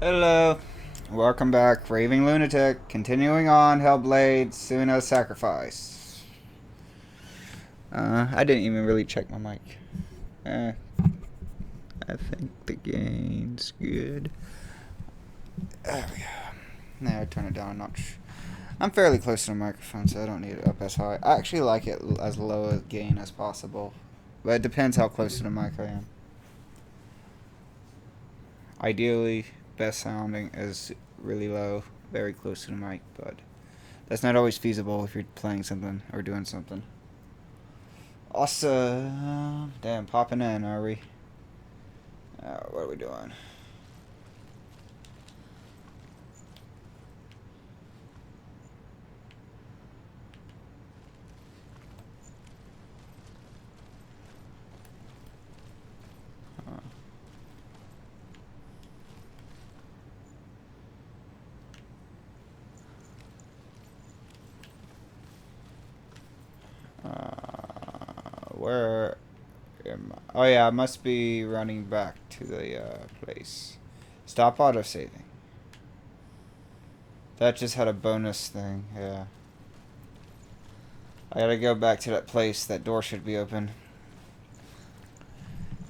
Hello. Welcome back, Raving Lunatic. Continuing on Hellblade Senua Sacrifice. I didn't even really check my mic. I think the gain's good. There we go. Now I turn it down a notch. I'm fairly close to the microphone, so I don't need it up as high. I actually like it as low a gain as possible. But it depends how close to the mic I am. Ideally, best sounding is really low, very close to the mic, but that's not always feasible if you're playing something or doing something. Awesome. Damn, popping in, are we? What are we doing? Where am I? Oh yeah, I must be running back to the place. Stop autosaving. That just had a bonus thing, yeah. I gotta go back to that place. That door should be open.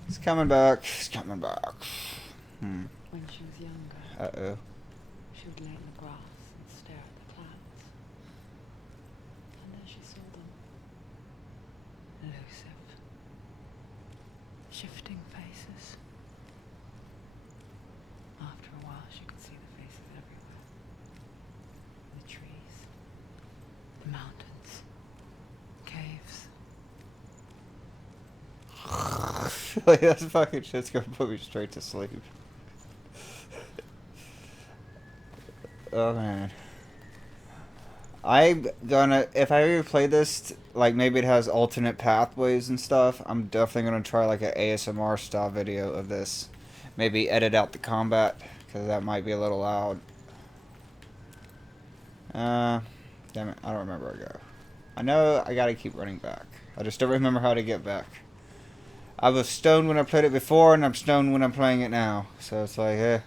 He's coming back. He's coming back. When she was younger, Uh-oh. she would lay in the grass and stare at the clouds. And then she saw them. Elusive. Shifting faces. After a while, she could see the faces everywhere. The trees. The mountains. Caves. Like, that fucking shit's gonna put me straight to sleep. Oh man. I'm gonna, if I ever play this, like maybe it has alternate pathways and stuff, I'm definitely gonna try like an ASMR style video of this. Maybe edit out the combat, because that might be a little loud. Damn it, I don't remember where to go. I know I gotta keep running back. I just don't remember how to get back. I was stoned when I played it before, and I'm stoned when I'm playing it now. So it's like, eh.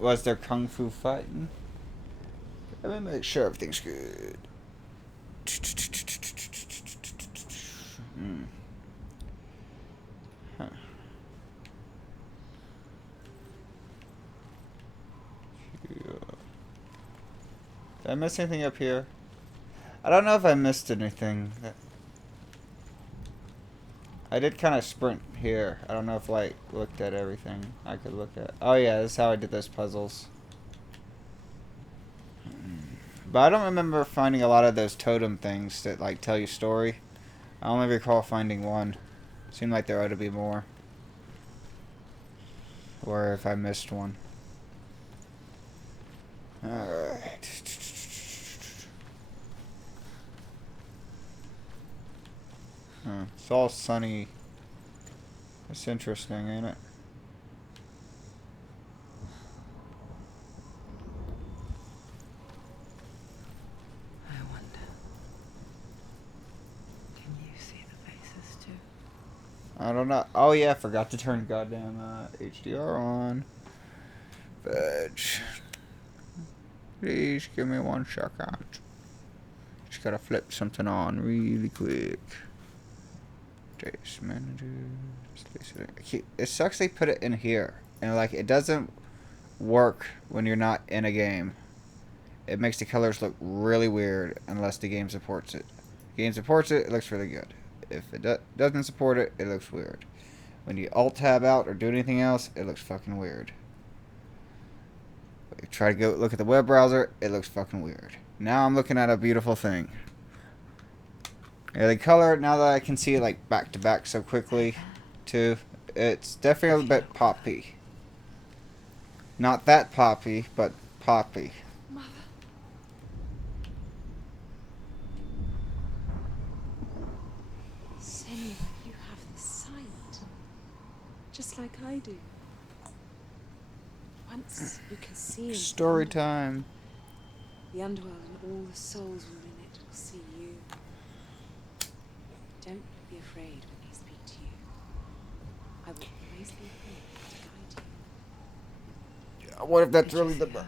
Was there kung fu fighting? Let me make sure everything's good. Huh. Did I miss anything up here? I don't know if I missed anything. I did kind of sprint here. I don't know if I looked at everything I could look at. Oh yeah, this is how I did those puzzles. But I don't remember finding a lot of those totem things that like tell you story. I only recall finding one. Seemed like there ought to be more. Or if I missed one. Alright. Huh. It's all sunny. That's interesting, ain't it? I wonder. Can you see the faces too? I don't know. Oh yeah, I forgot to turn goddamn HDR on. Fudge. Please give me 1 second. Just gotta flip something on really quick. Days manager. It sucks they put it in here. And like it doesn't work when you're not in a game. It makes the colors look really weird unless the game supports it. If the game supports it, it looks really good. If it doesn't support it, it looks weird. When you alt tab out or do anything else, it looks fucking weird. If you try to go look at the web browser, it looks fucking weird. Now I'm looking at a beautiful thing. Yeah, the color, now that I can see it like back to back so quickly, too, it's definitely a bit poppy. Not that poppy, but poppy. Mother. Senua, you have the sight. Just like I do. Once you can see into Story time. the underworld and all the souls within it will see you. afraid when they speak to you. I will always be here to guide you. What if that's Did you really the see her?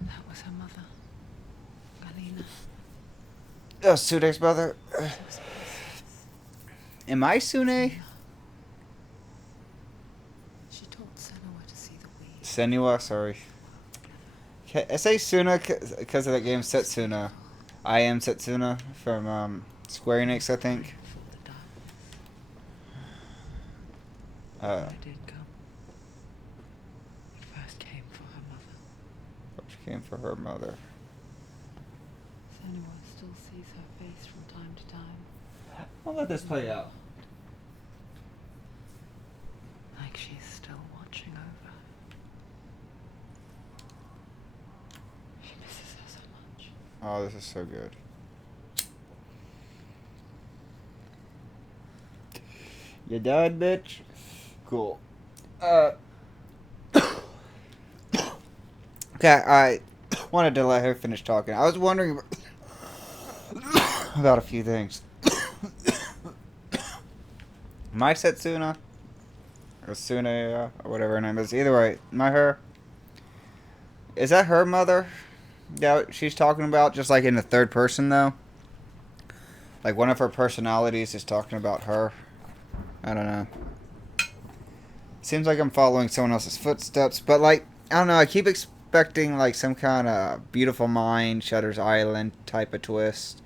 That was her mother, Galina. Oh, Sude's mother. She was princess. Am I Sune? She taught Senua to see the weed. Senua, sorry. I say Suna because of that game Setsuna. I am Setsuna from Square Enix, I think. From the dark. Uh, When it did come. It first came for her mother. which came for her mother. Senua still sees her face from time to time. I'll let this play out. Like she's still watching over. She misses her so much. Oh, this is so good. You done, bitch? Cool. Okay, I wanted to let her finish talking. I was wondering about a few things. My Setsuna, or Sune, or whatever her name is. Either way, my her. Is that her mother? Yeah, she's talking about just like in the third person though. Like one of her personalities is talking about her. I don't know. Seems like I'm following someone else's footsteps, but like I don't know. I keep expecting like some kind of Beautiful Mind, Shutter's Island type of twist,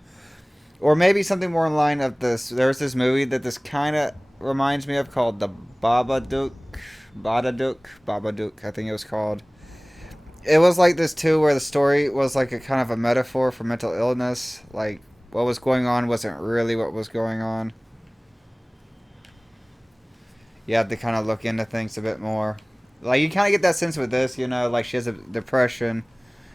or maybe something more in line of this. There's this movie that this kind of reminds me of called The Babadook. Babadook, I think it was called. It was like this too, where the story was like a kind of a metaphor for mental illness. Like what was going on wasn't really what was going on. You have to kind of look into things a bit more. Like you kind of get that sense with this, you know, like she has a depression.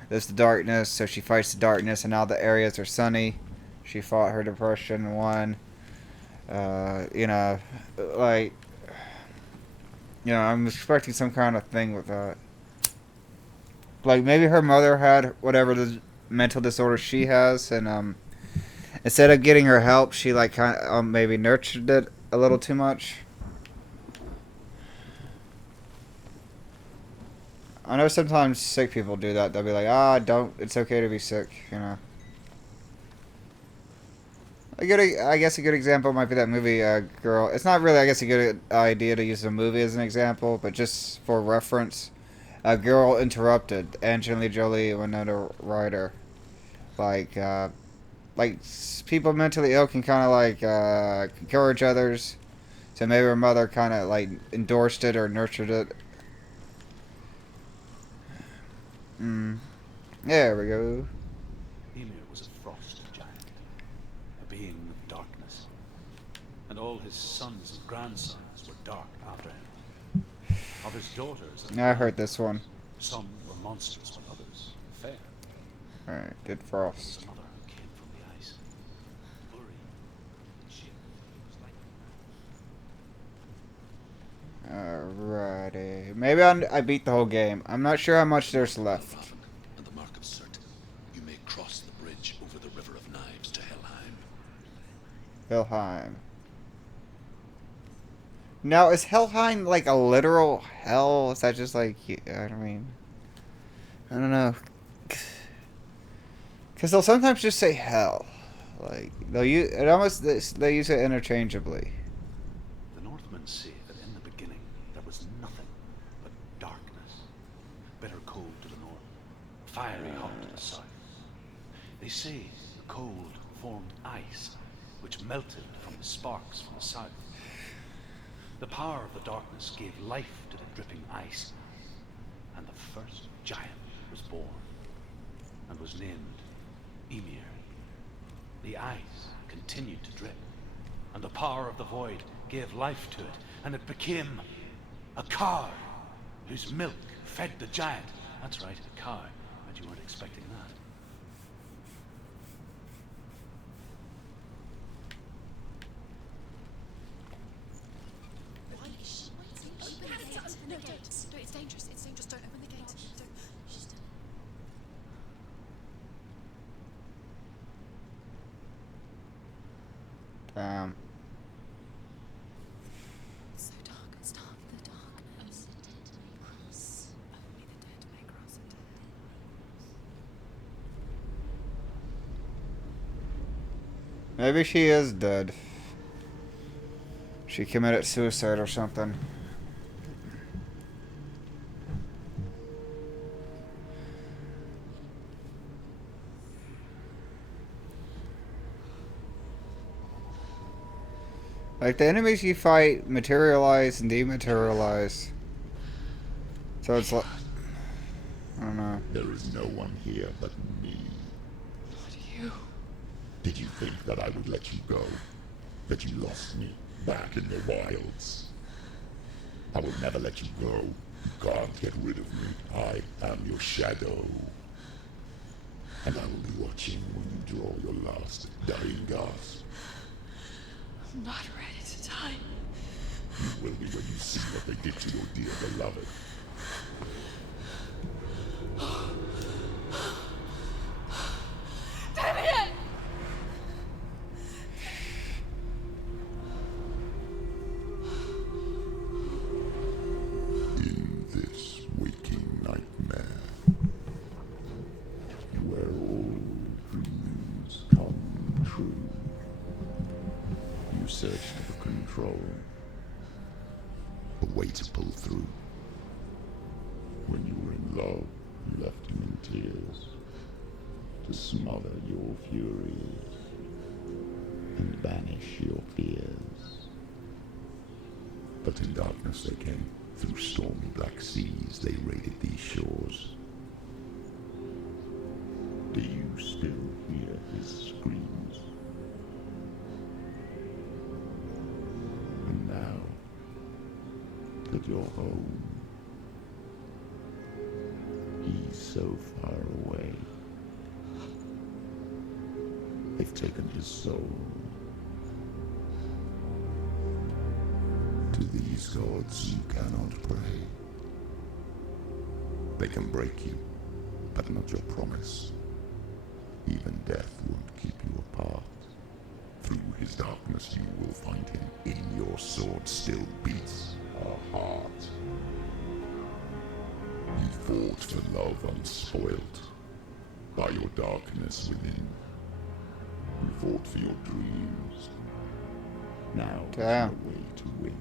There's the darkness, so she fights the darkness, and now the areas are sunny. She fought her depression and won. You know, like, you know, I'm expecting some kind of thing with that. Like maybe her mother had whatever the mental disorder she has, and instead of getting her help, she like kind of maybe nurtured it a little too much. I know sometimes sick people do that. They'll be like, don't. It's okay to be sick, you know. I guess a good example might be that movie, Girl. It's not really, I guess, a good idea to use a movie as an example, but just for reference, Girl Interrupted, Angelina Jolie, Winona Ryder. Like, people mentally ill can kind of like encourage others. So maybe her mother kind of like endorsed it or nurtured it. There we go. Ymir was a frost giant, a being of darkness, and all his sons and grandsons were dark after him. Of his daughters, I heard this one. some were monsters, but others fair. Alright, did There was Frost. another who came from the ice. Uri, she was like Alrighty. Maybe I beat the whole game. I'm not sure how much there's left. Waffen and the Mark of Surt. You may cross the bridge over the River of Knives to Helheim. Helheim. Now, is Helheim like a literal hell? Is that just like, I mean, I don't know. Because they'll sometimes just say hell. Like, they'll use it almost, they use it interchangeably. the Northmen say that in the beginning there was nothing but darkness. Bitter cold to the north, fiery hot to the south. They say the cold formed ice, which melted from the sparks from the south. The power of the darkness gave life to the dripping ice, and the first giant was born, and was named Ymir. The ice continued to drip, and the power of the void gave life to it, and it became a cow, whose milk fed the giant. That's right, a cow. Bet you weren't expecting that. No, don't. No, it's dangerous. It's dangerous. Don't open the gate. Don't. Shh. It's so dark, it's not the darkness. Only the dead may cross it. Maybe she is dead. She committed suicide or something. Like, the enemies you fight materialize and dematerialize. So it's like... I don't know. There is no one here but me. Not you. Did you think that I would let you go? That you lost me back in the wilds? I will never let you go. You can't get rid of me. I am your shadow. And I will be watching when you draw your last dying gasp. I'm not ready to die. You will be when you see what they did to your dear beloved. Damn it! In this waking nightmare, where all dreams come true, you searched for control, a way to pull through. When you were in love, you left him in tears, to smother your furies and banish your fears. But in darkness they came, through stormy black seas they raided these shores. Do you still hear his screams? And now that you're home, he's so far away. They've taken his soul. To these gods you cannot pray. They can break you, but not your promise. Even death won't keep you apart. Through his darkness you will find him. In your sword still beats a heart. You fought for love unspoilt by your darkness within. You fought for your dreams. Now Damn. there's no way to win.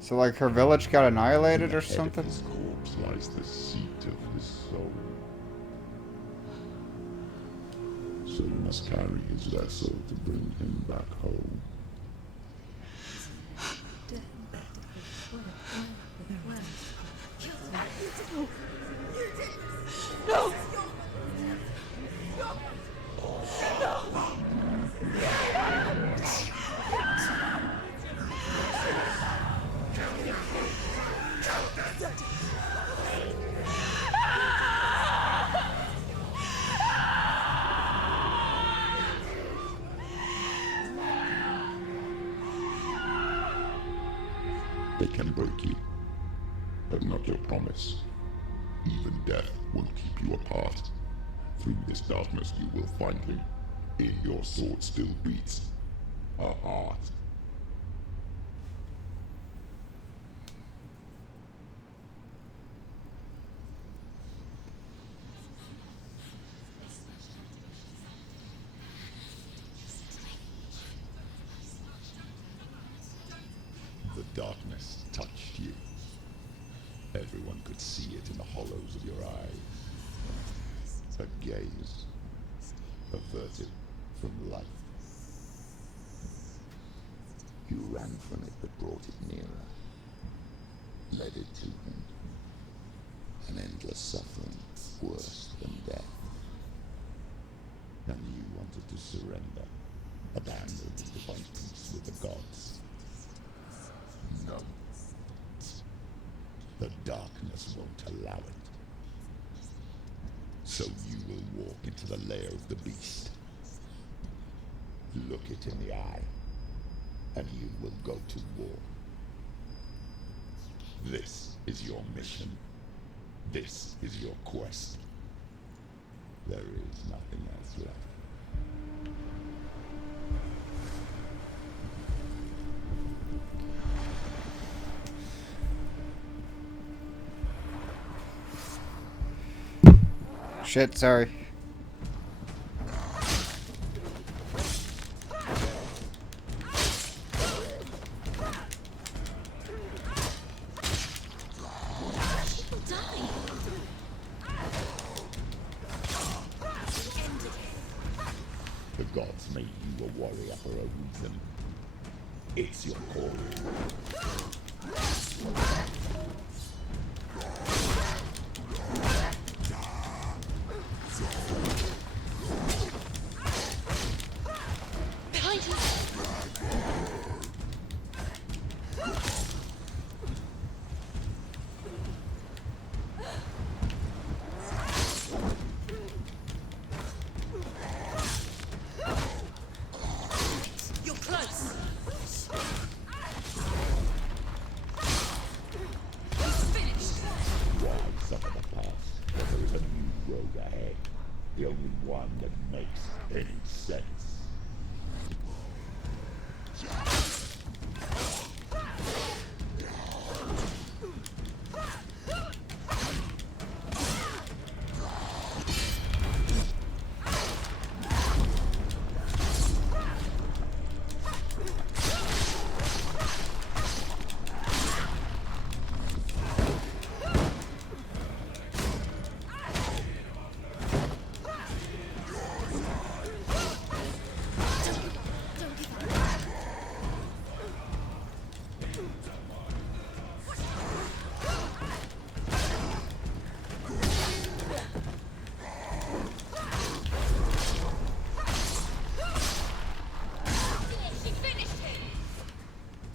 So, like, her village got annihilated In or the head something? of his corpse lies the seat of his soul. So you must carry his vessel to bring him back home. No! They can break you, but not your promise. Even death won't keep you apart. Through this darkness you will find him. In your sword still beats a heart. The darkness touched you. Everyone could see it in the hollows of your eyes. A gaze averted from light. You ran from it but brought it nearer. Led it to him. An endless suffering, worse than death. And you wanted to surrender. Abandon to find peace with the gods. No. The darkness won't allow it. So you will walk into the lair of the beast. Look it in the eye, and you will go to war. This is your mission. This is your quest. There is nothing else left. shit, sorry. The gods made you a warrior for a reason. It's your calling. Behind you! You're close! He's finished! Why suffer the past when there is a new road ahead? The only one that makes any sense.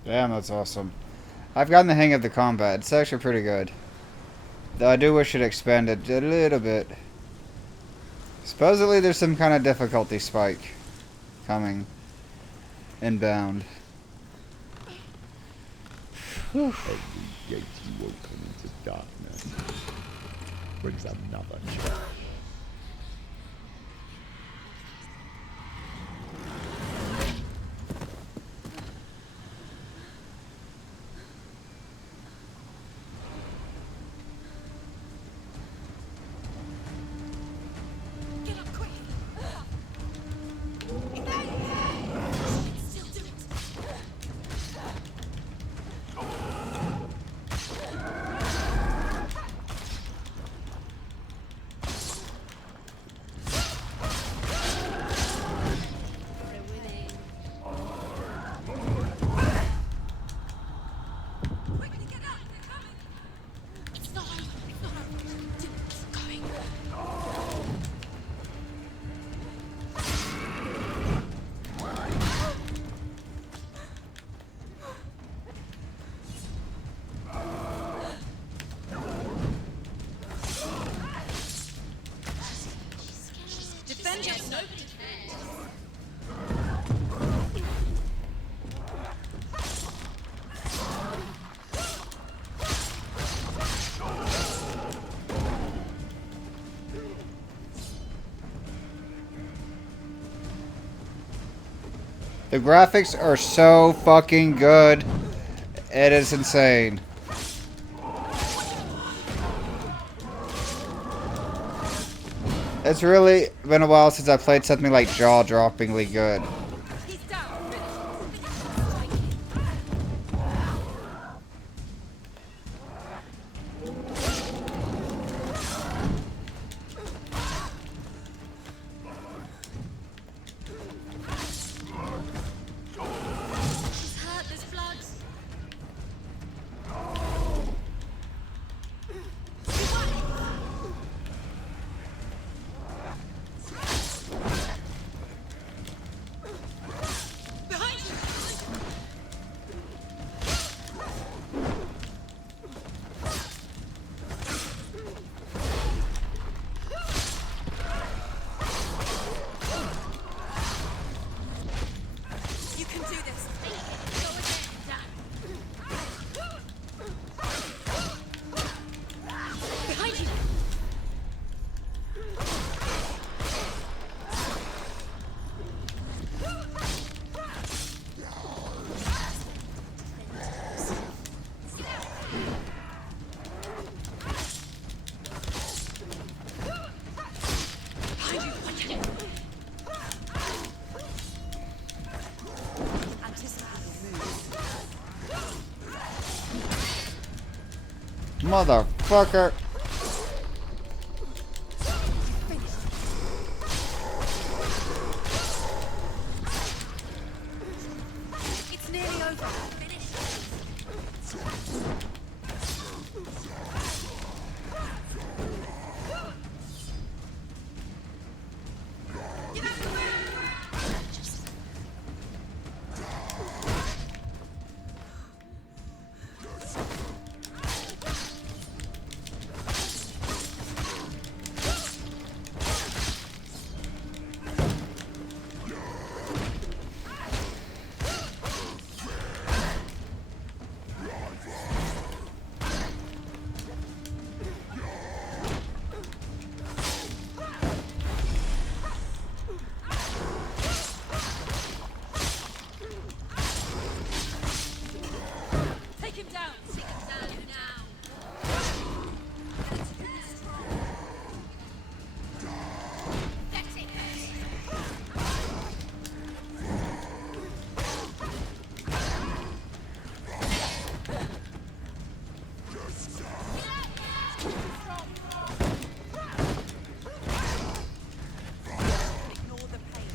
Damn, that's awesome. I've gotten the hang of the combat. It's actually pretty good. Though I do wish it expanded a little bit. Supposedly there's some kind of difficulty spike coming inbound. Every gate you open into darkness brings another challenge. Get up quick! Still do it! We're winning. Quickly get up! They're coming! It's not over. It's not over. Keep going. Defend yourself. Nobody cares. The graphics are so fucking good. It is insane. It's really been a while since I played something like jaw-droppingly good. He's down. He's hurt. There's blood. Motherfucker. It's nearly over. Take him down. Take him down now. Ignore the pain.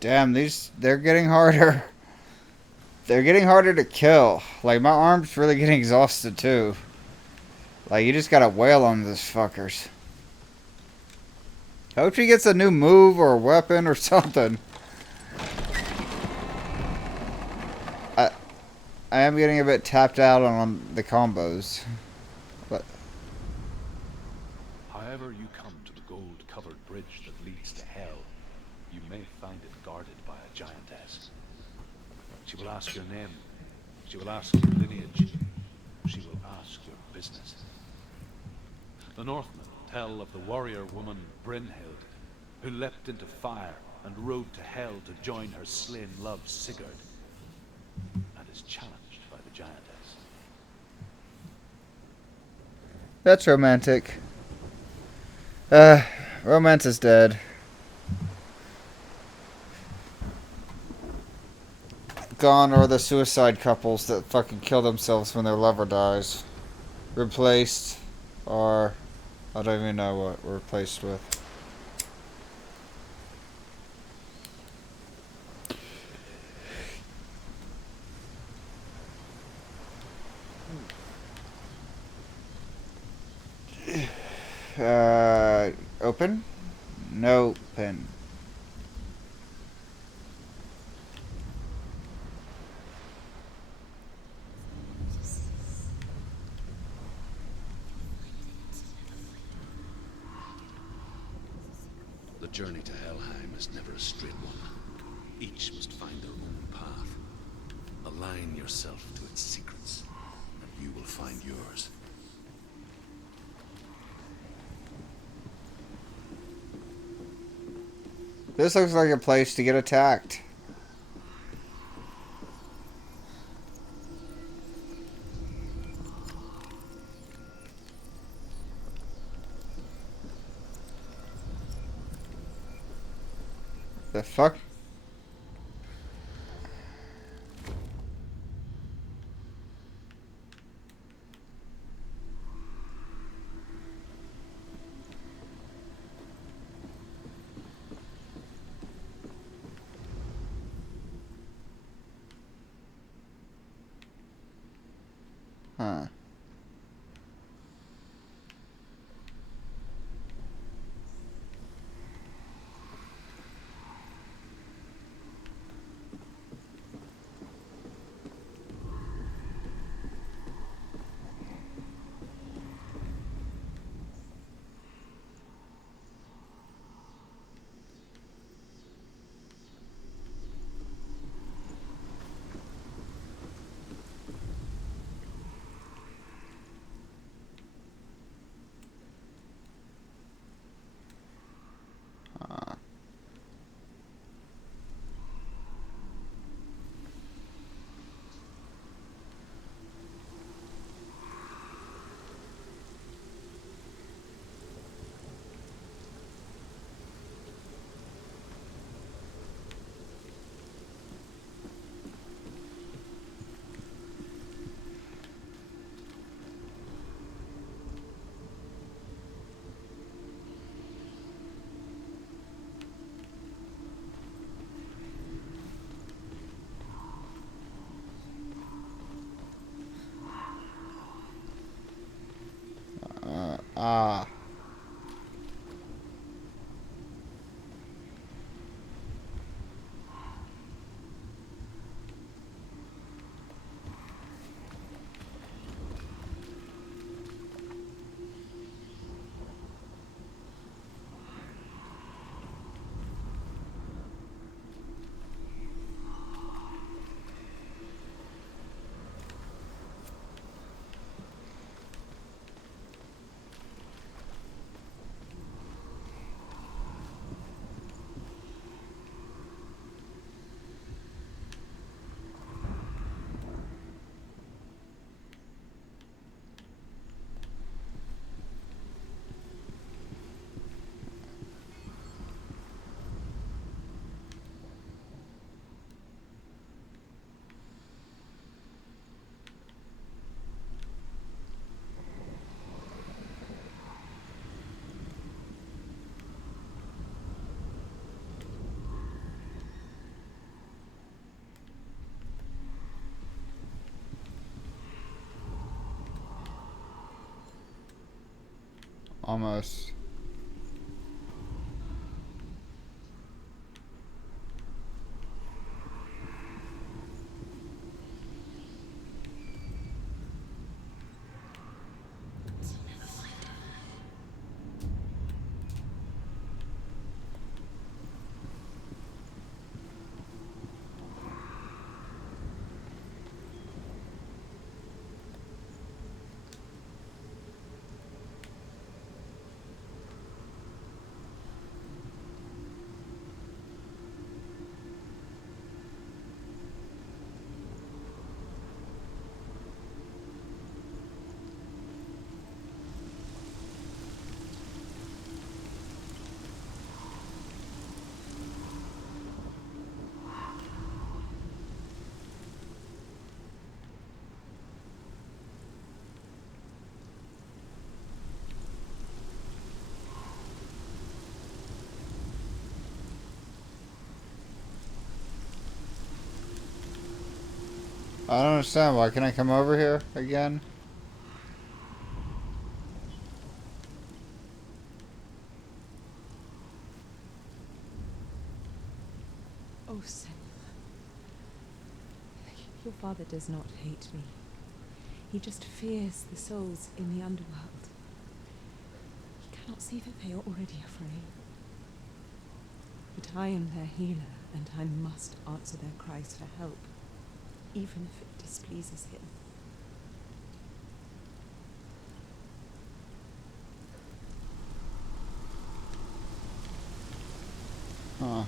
Damn, they're getting harder. They're getting harder to kill. Like, my arm's really getting exhausted, too. Like, you just gotta wail on these fuckers. Hope she gets a new move or a weapon or something. I am getting a bit tapped out on the combos. But However you come to the gold-covered bridge that leads to hell, you may find it guarded by a giantess. She will ask your name. She will ask your lineage. She will ask your business. The Northmen tell of the warrior woman Brynhild, who leapt into fire and rode to hell to join her slain love Sigurd, and is challenged by the giantess. that's romantic. Romance is dead. Gone are the suicide couples that fucking kill themselves when their lover dies. Replaced are... I don't even know what we're replaced with. Open? No pen. The journey to Helheim is never a straight one. Each must find their own path. Align yourself to its secrets, and you will find yours. This looks like a place to get attacked. The fuck? Huh. Ah. Almost. I don't understand. Why can't I come over here again? Oh, Senua. Your father does not hate me. He just fears the souls in the underworld. He cannot see that they are already afraid. But I am their healer, and I must answer their cries for help, even if it displeases him. Huh.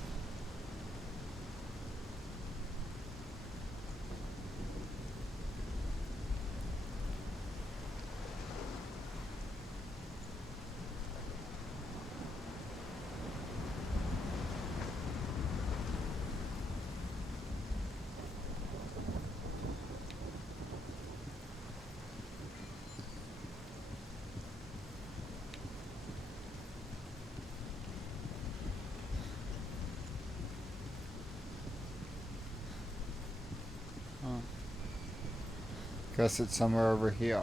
Guess it's somewhere over here.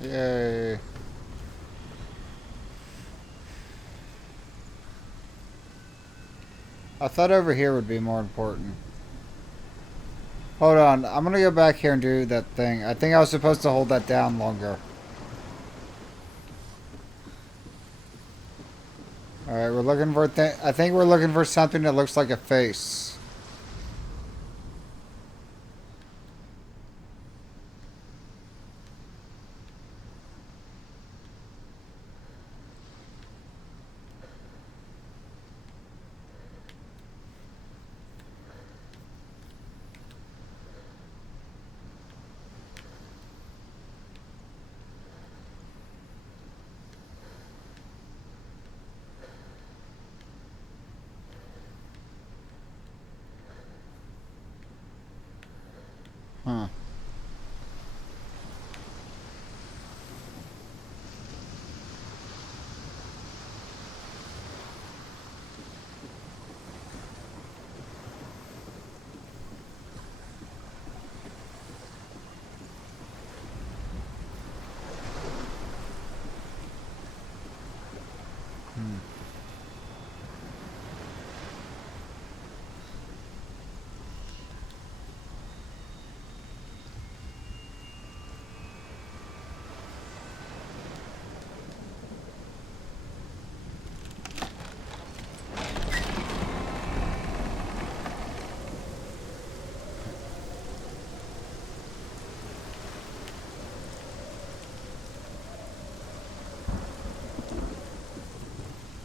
Yay. I thought over here would be more important. Hold on, I'm gonna go back here and do that thing. I think I was supposed to hold that down longer. Alright, we're looking for I think we're looking for something that looks like a face. Huh.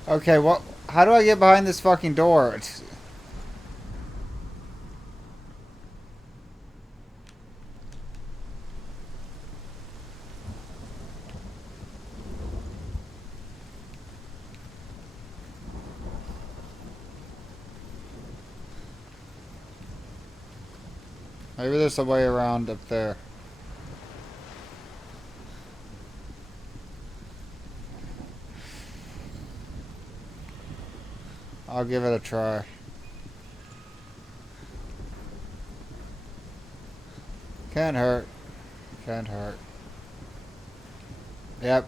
Okay, what? How do I get behind this fucking door? Maybe there's a way around up there. I'll give it a try. Can't hurt. Can't hurt. Yep.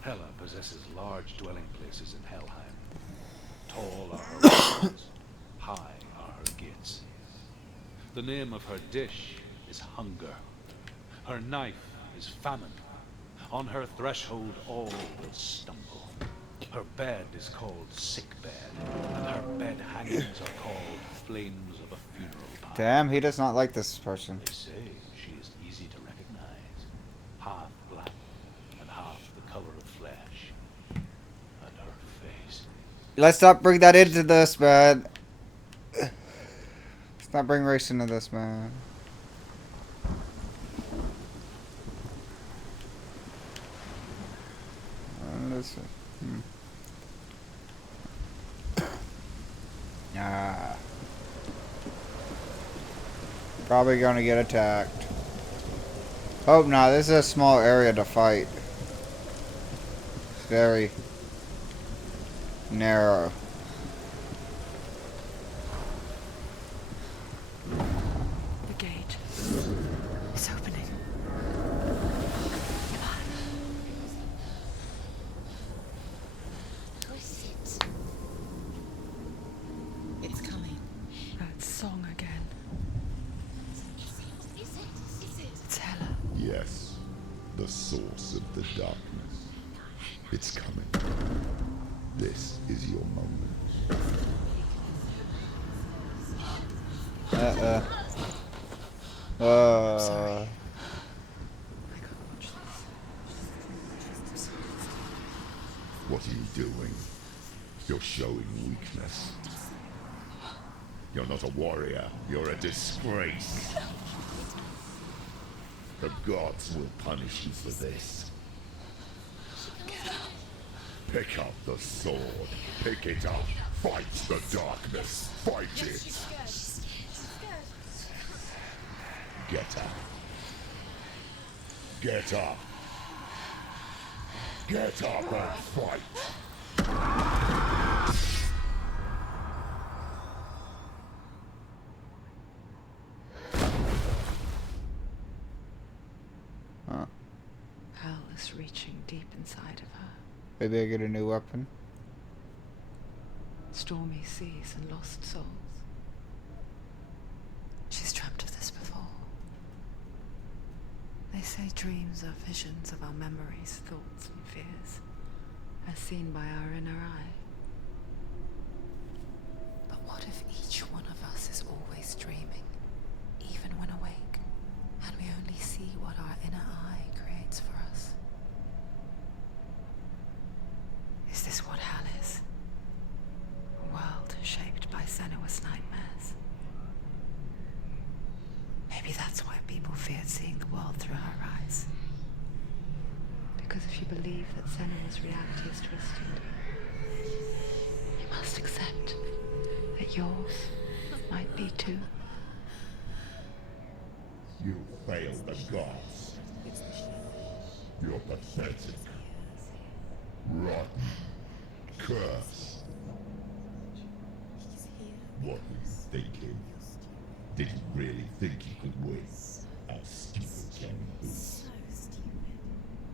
Hela possesses large dwelling places in Helheim. Tall are her walls, high are her gates. The name of her dish is hunger. Her knife is famine. On her threshold all will stumble. Her bed is called sick bed, and her bed hangings are called flames of a funeral pyre. Damn, he does not like this person. They say she is easy to recognize, half black and half the color of flesh. And her face. Let's not bring that into this, man. Let's not bring race into this, man. Ah. Probably gonna get attacked. Hope not. This is a small area to fight. It's very narrow. The gate is opening. It's coming. That song again. It's Hela. Yes, the source of the darkness. It's coming. This is your moment. Sorry. What are you doing? You're showing weakness. You're not a warrior. You're a disgrace. The gods will punish you for this. Pick up the sword. Pick it up. Fight the darkness. Fight it. Get up. Get up. Get up and fight! Huh. Hell is reaching deep inside of her. Maybe I get a new weapon. Stormy seas and lost souls. She's dreamt of this before. They say dreams are visions of our memories, thoughts, and fears, as seen by our inner eye. But what if each one of us is always dreaming, even when awake, and we only see what our inner eye creates for us? Is this what hell is? A world shaped by Senua's nightmares. Maybe that's why people feared seeing the world through her eyes. Because if you believe that Senua's reality is twisted, you must accept that yours might be too. You failed the gods. You're pathetic. Rotten. Cursed. What were you thinking? Did you really think you could win? How stupid can you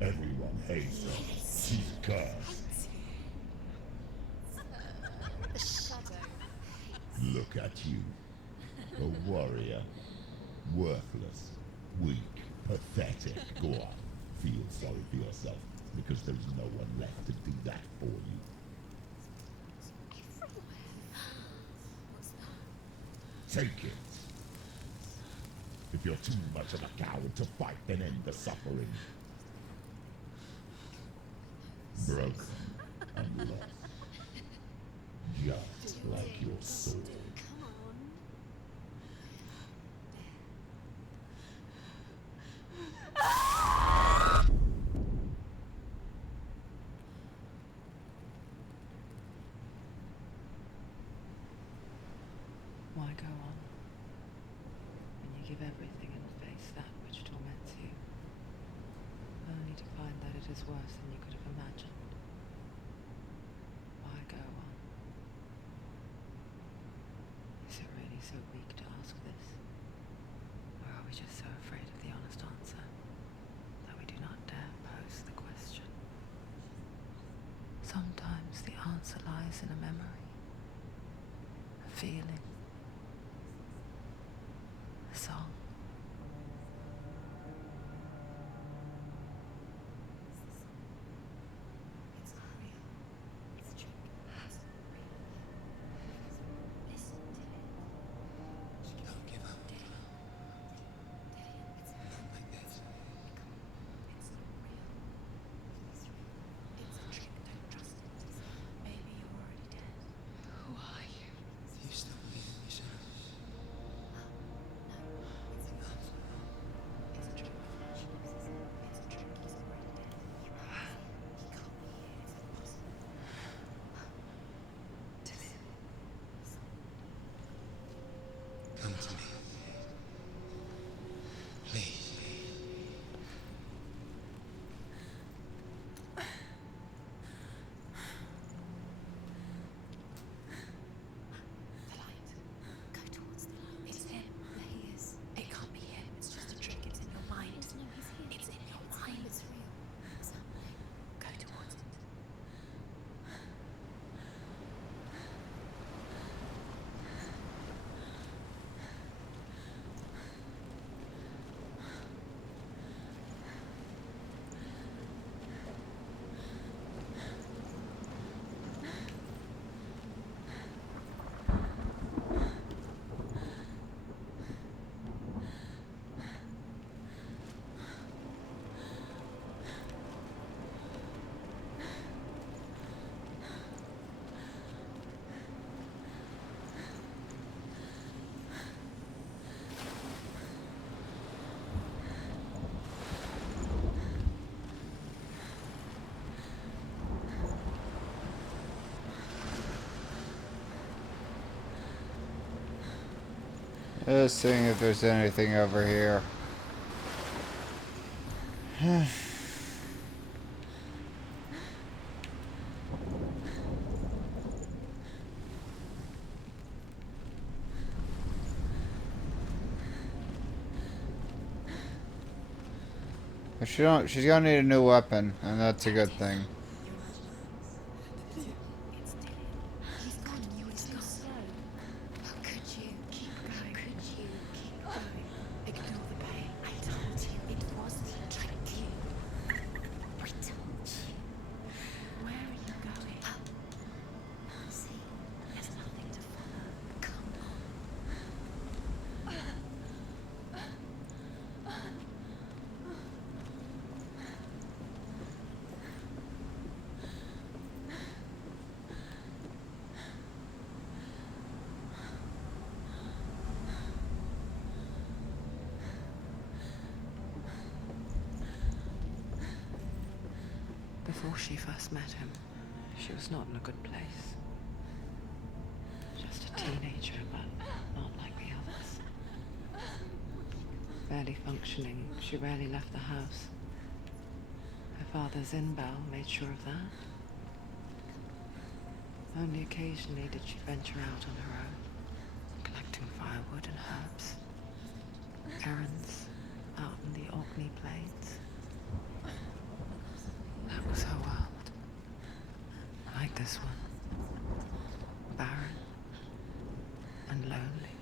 be? Everyone hates her. She's cursed. Look at you. A warrior. Worthless. Weak. Pathetic. Go on. Feel sorry for yourself, because there's no one left to do that for you. Take it. If you're too much of a coward to fight, then end the suffering. Broken and lost. Just like your sword. Why go on when you give everything and face that which torments you, only to find that it is worse than you could have imagined? Why go on? Is it really so weak to ask this? Or are we just so afraid of the honest answer that we do not dare pose the question? Sometimes the answer lies in a memory, a feeling, a song. Don't give up. Not like this. Who are you? You still believe in yourself. Come to me. Please. The light. Go towards the light. It's him. There he is. It can't be him. It's just a trick. It's in your mind. It's in your mind. It's real. Go towards it. Let's see if there's anything over here. But she's gonna need a new weapon, and that's a good thing. It's dead. He's gone. He's too slow. How could you? Keep going. How could you? Keep going. Ignore the pain. I told you it wasn't a trick. I told you. Where are you going? Up. See, there's nothing to follow. Come on. Before she first met him, she was not in a good place. Just a teenager, but not like the others. Barely functioning, she rarely left the house. Her father, S.M.S.L, made sure of that. Only occasionally did she venture out on her own, collecting firewood and herbs. Errands out in the Orkney Plains. That was her world. Like this one. Barren and lonely.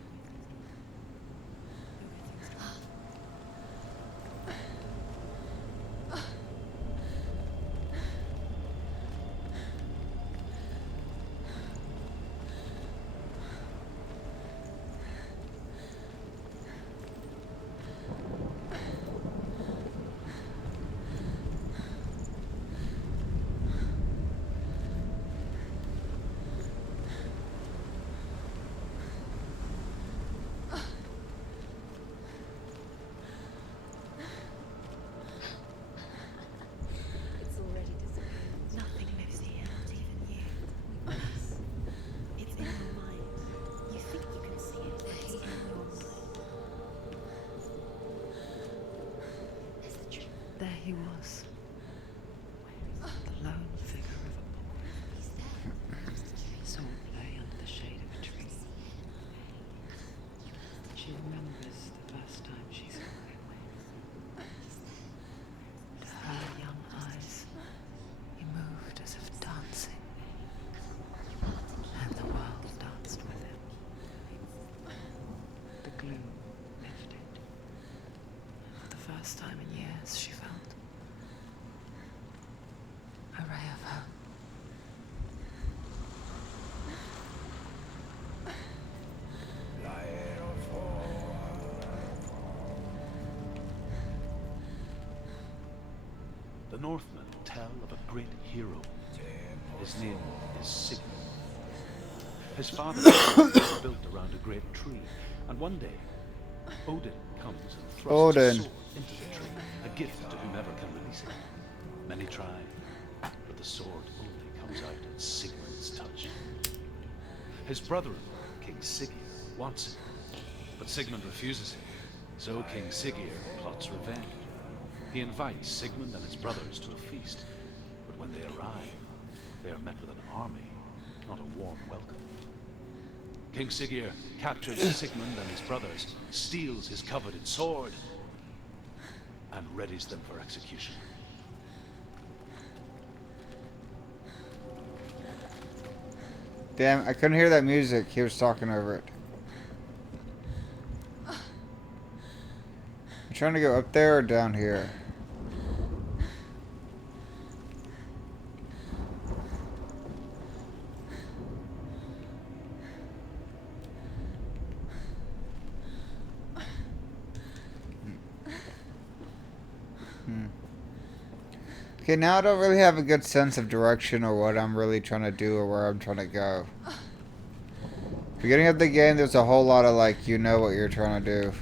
It's already disappeared. Nothing lives here, not even you. It's in your mind. You think you can see it, but it's in your mind. There's the truth. There he was. The lone figure of a boy. He's there. Saw him play under the shade of a tree. She remembers the first time she saw him. To her young eyes, he moved as if dancing, and the world danced with him. The gloom lifted. For the first time in years, she felt a ray of hope. The Northmen tell of a great hero. His name is Sigmund. His father's house was built around a great tree, and one day, Odin comes and thrusts Odin. a sword into the tree, a gift to whomever can release it. Many try, but the sword only comes out at Sigmund's touch. His brother-in-law, King Siggeir, wants it, but Sigmund refuses it, so King Siggeir plots revenge. He invites Sigmund and his brothers to a feast, but when they arrive, they are met with an army, not a warm welcome. King Siggeir captures Sigmund and his brothers, steals his coveted sword, and readies them for execution. Damn, I couldn't hear that music. He was talking over it. You trying to go up there or down here? Okay, now I don't really have a good sense of direction or what I'm really trying to do or where I'm trying to go. Beginning of the game, there's a whole lot of like, you know what you're trying to do.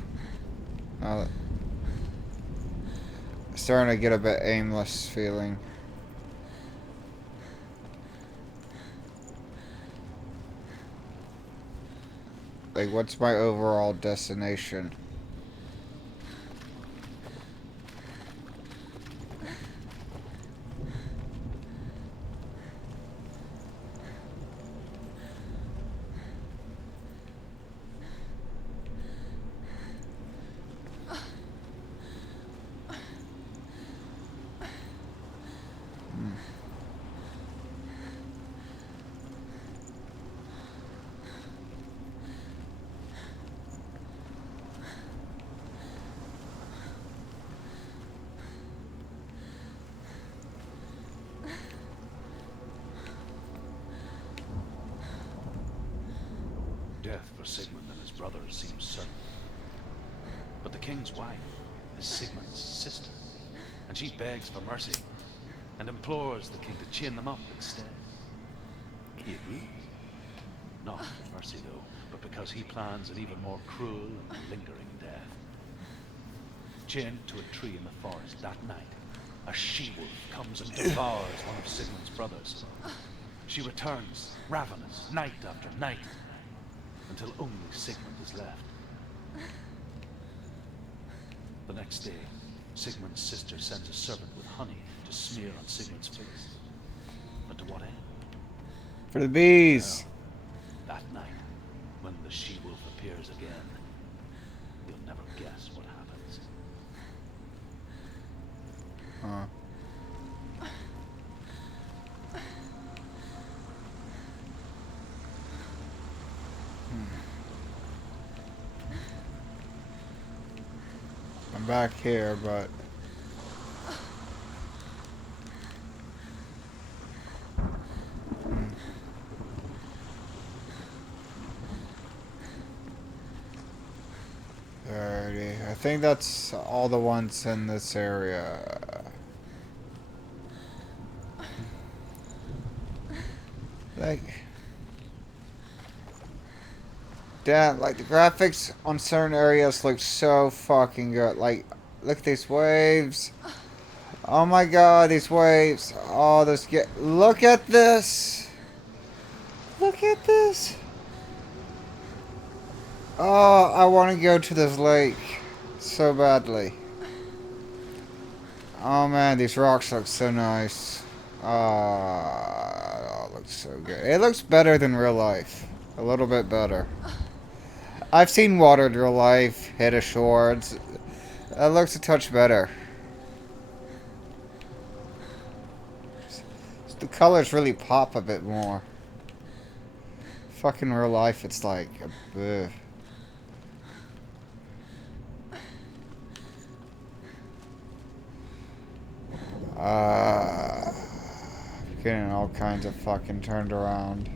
Starting to get a bit aimless feeling. Like, what's my overall destination? death for Sigmund and his brothers seems certain. But the king's wife is Sigmund's sister, and she begs for mercy and implores the king to chain them up instead. He agrees. Not for mercy, though, but because he plans an even more cruel and lingering death. Chained to a tree in the forest that night, a she-wolf comes and devours one of Sigmund's brothers. She returns, ravenous, night after night, until only Sigmund is left. The next day, Sigmund's sister sends a servant with honey to smear on Sigmund's face. But to what end? For the bees. Well, that night, when the she-wolf appears again, you'll never guess what happens. Huh. I'm back here, but alrighty. I think that's all the ones in this area. Like, damn, like the graphics on certain areas look so fucking good. Like, look at these waves. Oh my god, these waves. Oh, this look at this. Look at this. Oh, I want to go to this lake so badly. Oh man, these rocks look so nice. Oh, it looks so good. It looks better than real life. A little bit better. I've seen water in real life hit a shore. It looks a touch better. The colors really pop a bit more. Fucking real life, it's like ugh. Getting all kinds of fucking turned around.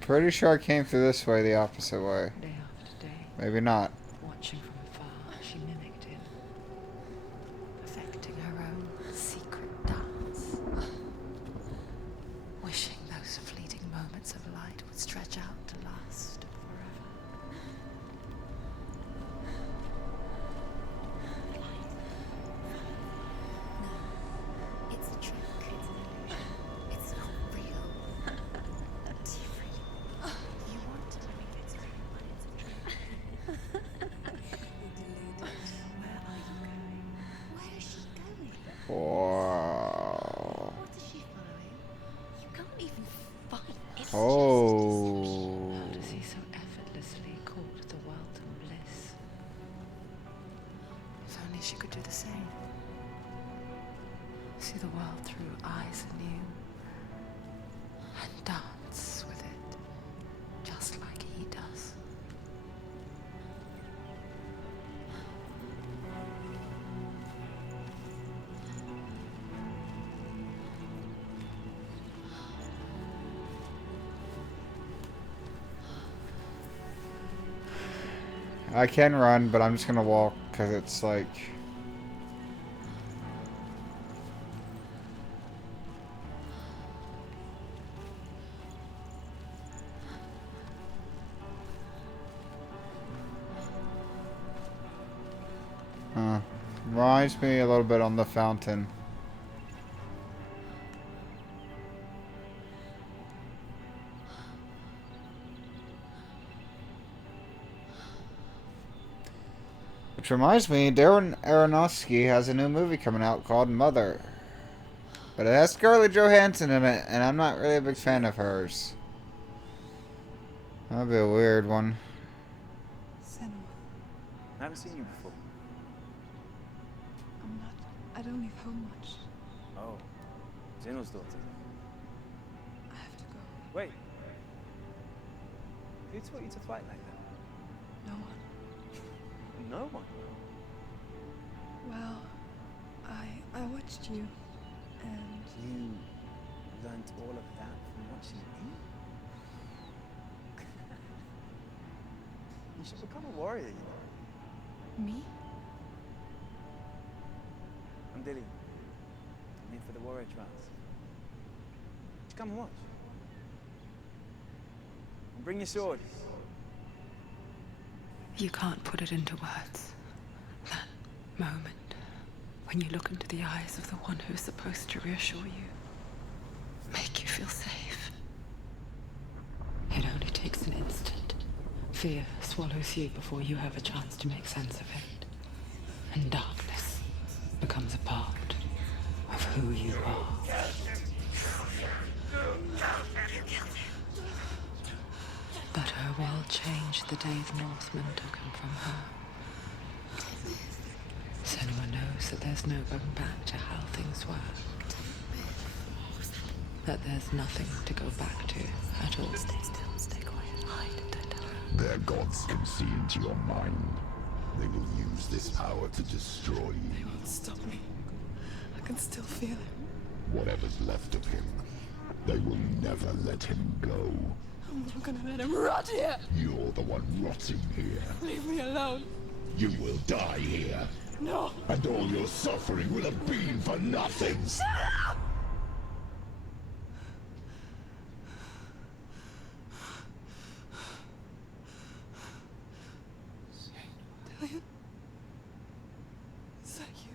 Pretty sure I came through this way the opposite way. Day after day, Maybe not. watching from afar, she mimicked him, perfecting her own secret dance, wishing those fleeting moments of light would stretch out to last forever. No, it's a trick. It's an illusion. It's not real. It's free. You want to believe it's real, but it's a trick. Where are you going? Where is she going? Wow. What is she following? You can't even fight. It's Oh. How does he so effortlessly court the world and bliss? If only she could do the same. See the world through eyes anew and dance with it, just like he does. I can run, but I'm just gonna walk because it's like. Reminds me a little bit on the fountain. Which reminds me, Darren Aronofsky has a new movie coming out called Mother. But it has Scarlett Johansson in it, and I'm not really a big fan of hers. That'll be a weird one. Senua, I haven't seen you before. I'm not. I don't leave home much. Oh, Zeno's daughter. I have to go. Wait. Who taught you to fight like that? No one. No one. Well, I watched you, and You learned all of that from watching me? You should become a warrior, you know. Me? I'm Dilly. I'm here for the warrior trials. Just come and watch. And bring your sword. You can't put it into words. That moment when you look into the eyes of the one who's supposed to reassure you, make you feel safe. It only takes an instant. Fear swallows you before you have a chance to make sense of it. And darkness becomes a part of who you are. But her world changed the day the Northmen took him from her. Senua knows that there's no going back to how things were. That there's nothing to go back to at all. Stay still, stay quiet, hide, don't tell her. Their gods can see into your mind. They will use this power to destroy you. They won't stop me. I can still feel him. Whatever's left of him, they will never let him go. I'm not gonna let him rot here. You're the one rotting here. Leave me alone. You will die here. No. And all your suffering will have been for nothing. Shut up! Dillion? Is that you?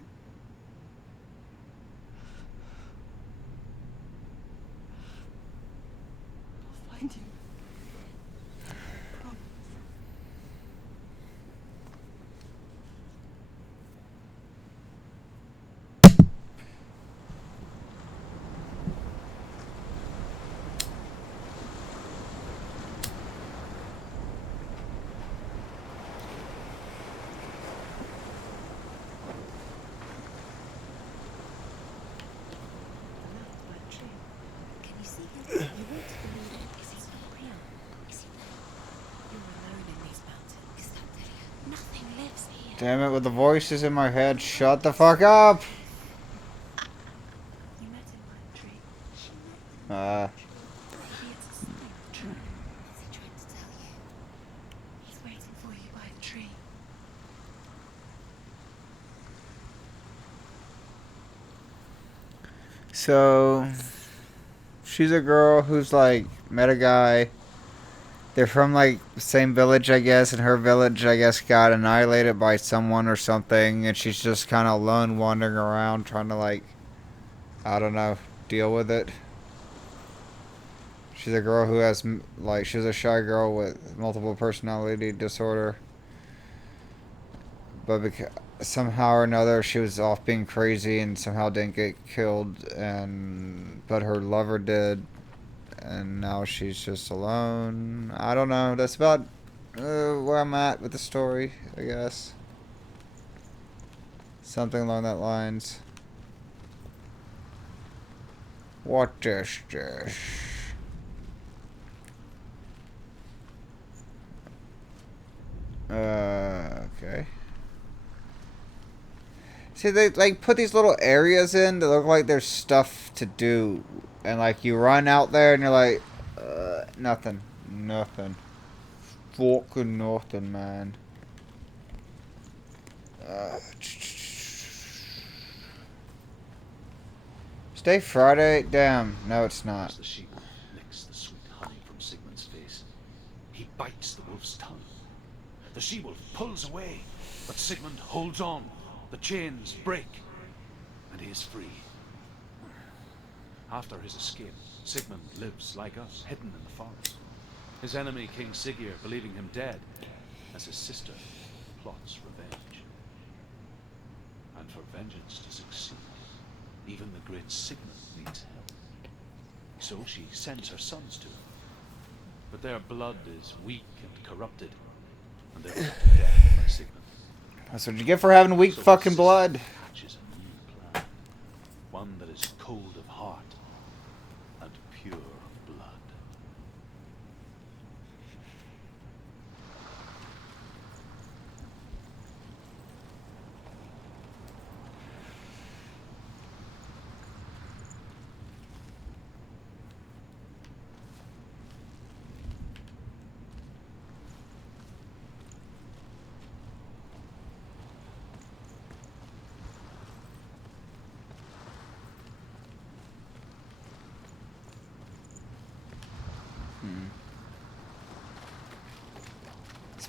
I'll find you. Promise. Can you see him? You want to believe it. Is he not real? Is he there? You're alone in these mountains. Is that Dillion? Nothing lives here. Damn it, with the voices in my head, shut the fuck up! You met him by a tree. She met him. Maybe it's a sign. True. What's he trying to tell you? He's waiting for you by the tree. So, she's a girl who's like met a guy. They're from like the same village, I guess, and her village, I guess, got annihilated by someone or something, and she's just kind of alone, wandering around, trying to like, I don't know, deal with it. She's a girl who has like, she's a shy girl with multiple personality disorder, but somehow or another she was off being crazy and somehow didn't get killed, and but her lover did, and now she's just alone. I don't know. That's about where I'm at with the story, I guess. Something along that lines. What is this? Okay. See, they like put these little areas in that look like there's stuff to do, and like you run out there and you're like, nothing, fucking nothing, man. Stay Friday? Damn, no, it's not. As the sheep licks the sweet honey from Sigmund's face, he bites the wolf's tongue. The she-wolf pulls away, but Sigmund holds on. The chains break, and he is free. After his escape, Sigmund lives like us, hidden in the forest. His enemy, King Siggeir, believing him dead, as his sister plots revenge. And for vengeance to succeed, even the great Sigmund needs help. So she sends her sons to him. But their blood is weak and corrupted, and they're put to death by Sigmund. That's what you get for having weak So fucking his blood. sister hatches a new plan, one that is cold of heart and pure of blood.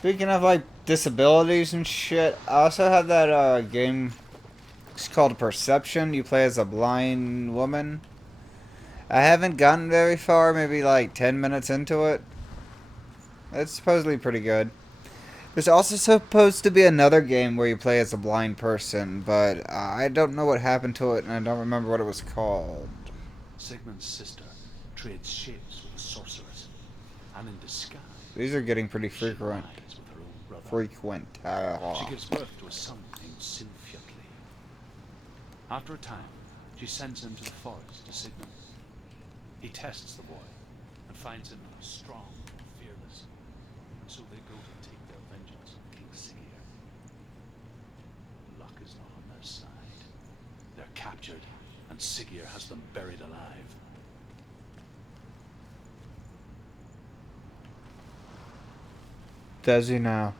Speaking of like disabilities and shit, I also have that game. It's called Perception. You play as a blind woman. I haven't gotten very far, maybe like 10 minutes into it. It's supposedly pretty good. There's also supposed to be another game where you play as a blind person, but I don't know what happened to it and I don't remember what it was called. Sigmund's sister trades shapes with a sorceress, and in disguise, These are getting pretty she frequent. rides with her own brother. She gives birth to a son named Sinfiotli. After a time, she sends him to the forest to Sigmund. He tests the boy and finds him strong and fearless, and so they go to take their vengeance on King Siggeir. Luck is not on their side. They're captured, and Siggeir has them buried alive. Does he now?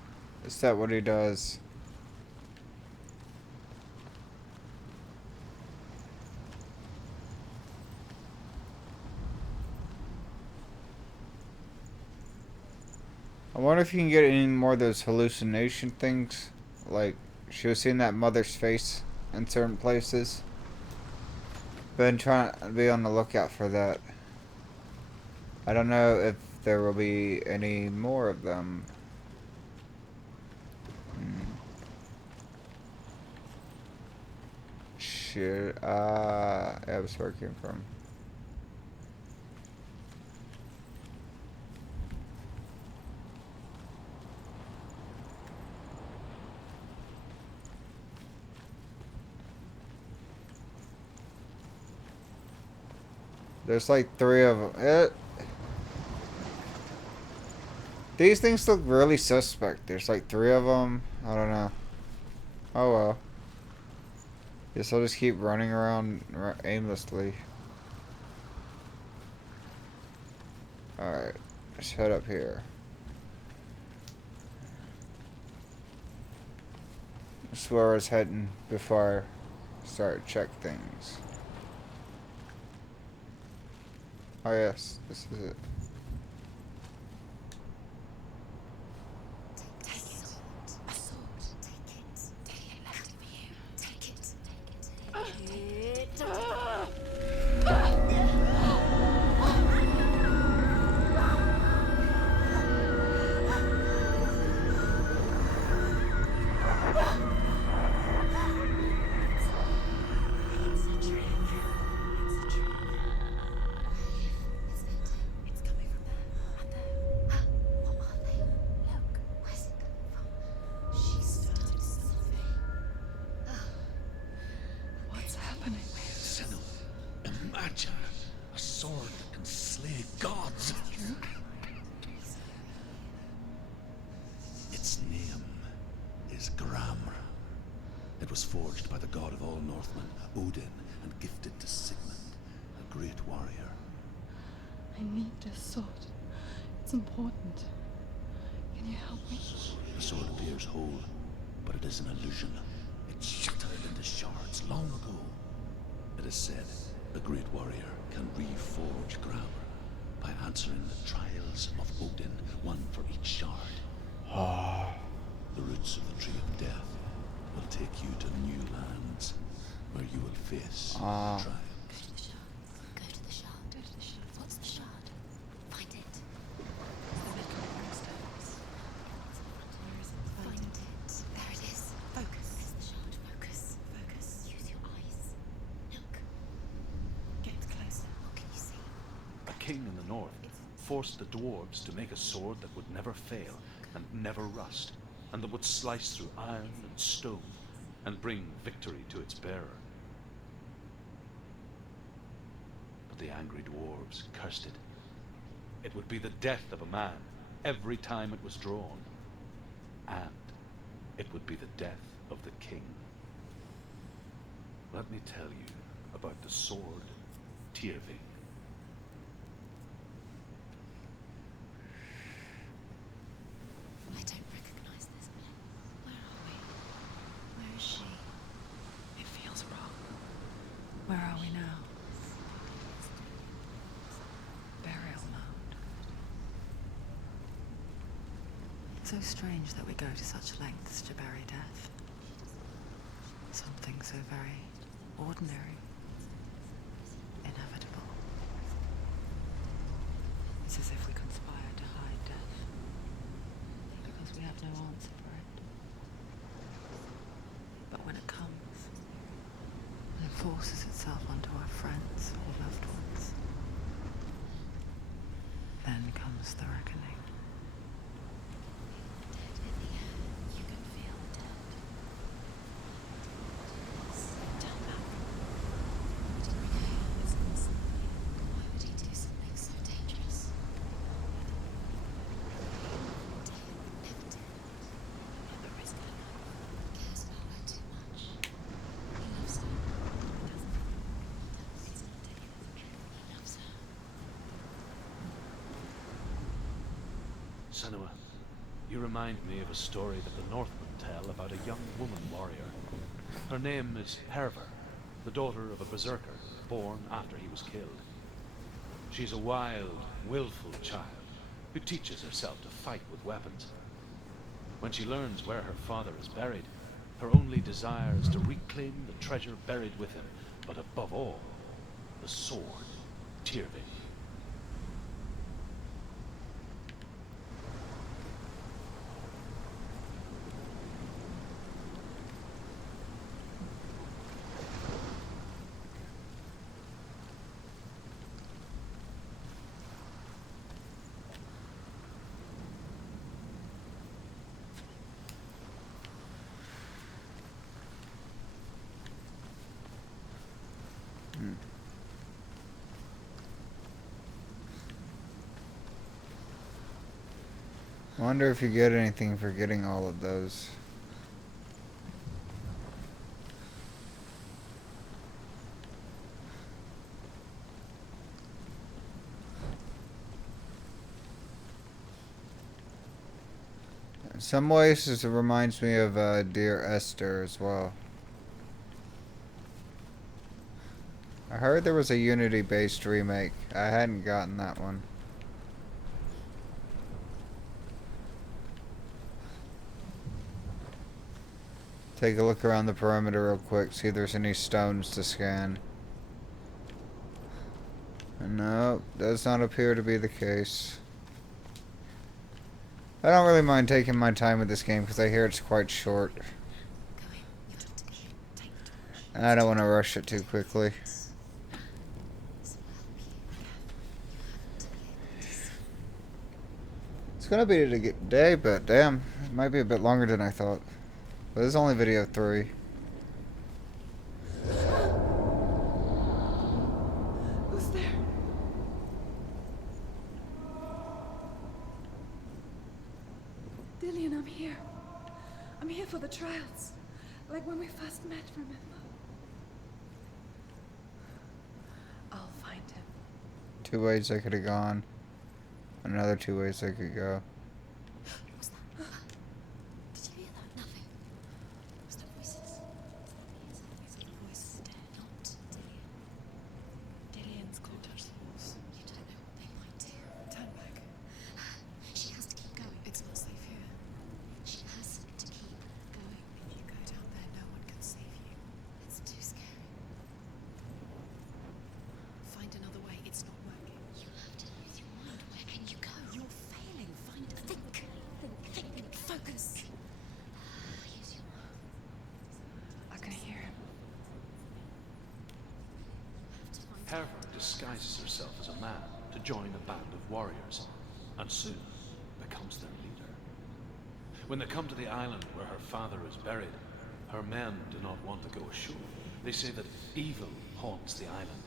Is that what he does? I wonder if you can get any more of those hallucination things. Like, she was seeing that mother's face in certain places. Been trying to be on the lookout for that. I don't know if there will be any more of them. Shit, that was where it came from. There's like 3 of them. These things look really suspect. There's like 3 of them. I don't know. Oh well. Guess I'll just keep running around aimlessly. Alright. Let's head up here. That's where I was heading before I started to check things. Oh yes, this is it. Take it. A sword. Take it. Take it. Left for you. Take it. Take it. Take it. It's a trick. It's a trick. It's coming from there. And there. What are they? Look. Where's it coming from? She started something. What's happening? Senua, imagine a sword that can slay gods. Its name is Gram. It was forged by the god of all Northmen, Odin, and gifted to Sigmund, a great warrior. I need this sword. It's important. Can you help me? The sword appears whole, but it is an illusion. It shattered into shards long ago. It is said a great warrior can reforge Gram by answering the trials of Odin, one for each shard. The roots of the Tree of Death will take you to new lands where you will face trials. Go to the shard. Go to the shard. Go to the shard. What's the shard? Find it. Find it. There it is. Focus. Where's the shard? Focus. Focus. Use your eyes. Look. Get closer. What can you see? A king in the north forced the dwarves to make a sword that would never fail and never rust, and that would slice through iron and stone and bring victory to its bearer. But the angry dwarves cursed it. It would be the death of a man every time it was drawn, and it would be the death of the king. Let me tell you about the sword Tyrving. I don't recognize this man. Where are we? Where is she? It feels wrong. Where are we now? Burial mound. so strange that we go to such lengths to bury death. Something so very ordinary, inevitable. It's as if we conspire to hide death, because we have no answer for it. But when it comes, and it forces itself onto our friends or loved ones, then comes the reckoning. You can feel dead. Tell Malcolm. He didn't really have business. Why would he do something so dangerous? Dale would never do it. He'd never risk her life. He cares about her too much. He loves her. He doesn't. It's ridiculous. He loves her. Senua, you remind me of a story that the Northmen tell about a young woman warrior. Her name is Herver, the daughter of a berserker born after he was killed. She's a wild, willful child who teaches herself to fight with weapons. When she learns where her father is buried, her only desire is to reclaim the treasure buried with him, but above all, the sword, Tyrving. Wonder if you get anything for getting all of those. In some ways, it reminds me of Dear Esther as well. I heard there was a Unity-based remake. I hadn't gotten that one. Take a look around the perimeter real quick, see if there's any stones to scan. No, does not appear to be the case. I don't really mind taking my time with this game because I hear it's quite short. And I don't want to rush it too quickly. It's gonna be a good day, but damn, it might be a bit longer than I thought. But this is only video 3. Who's there? Dillian, I'm here. I'm here for the trials. Like when we first met, remember? I'll find him. 2 ways I could have gone. Another 2 ways I could go. What's that? Did you hear that? Nothing. Was that voices? It's the voice dead, not Dillian. Dillian's can't touch the walls. You don't know what they might do. Turn back. She has to keep going. It's not safe here. She has to keep going. If you go down there, no one can save you. It's too scary. Find another way. It's not working. You have to use your mind. Where can you go? You're failing. Find a think. Think. Focus. Use your mind. I can hear him. Have to find Herver disguises herself as a man to join a band of warriors, and soon becomes their leader. When they come to the island where her father is buried, her men do not want to go ashore. They say that evil haunts the island,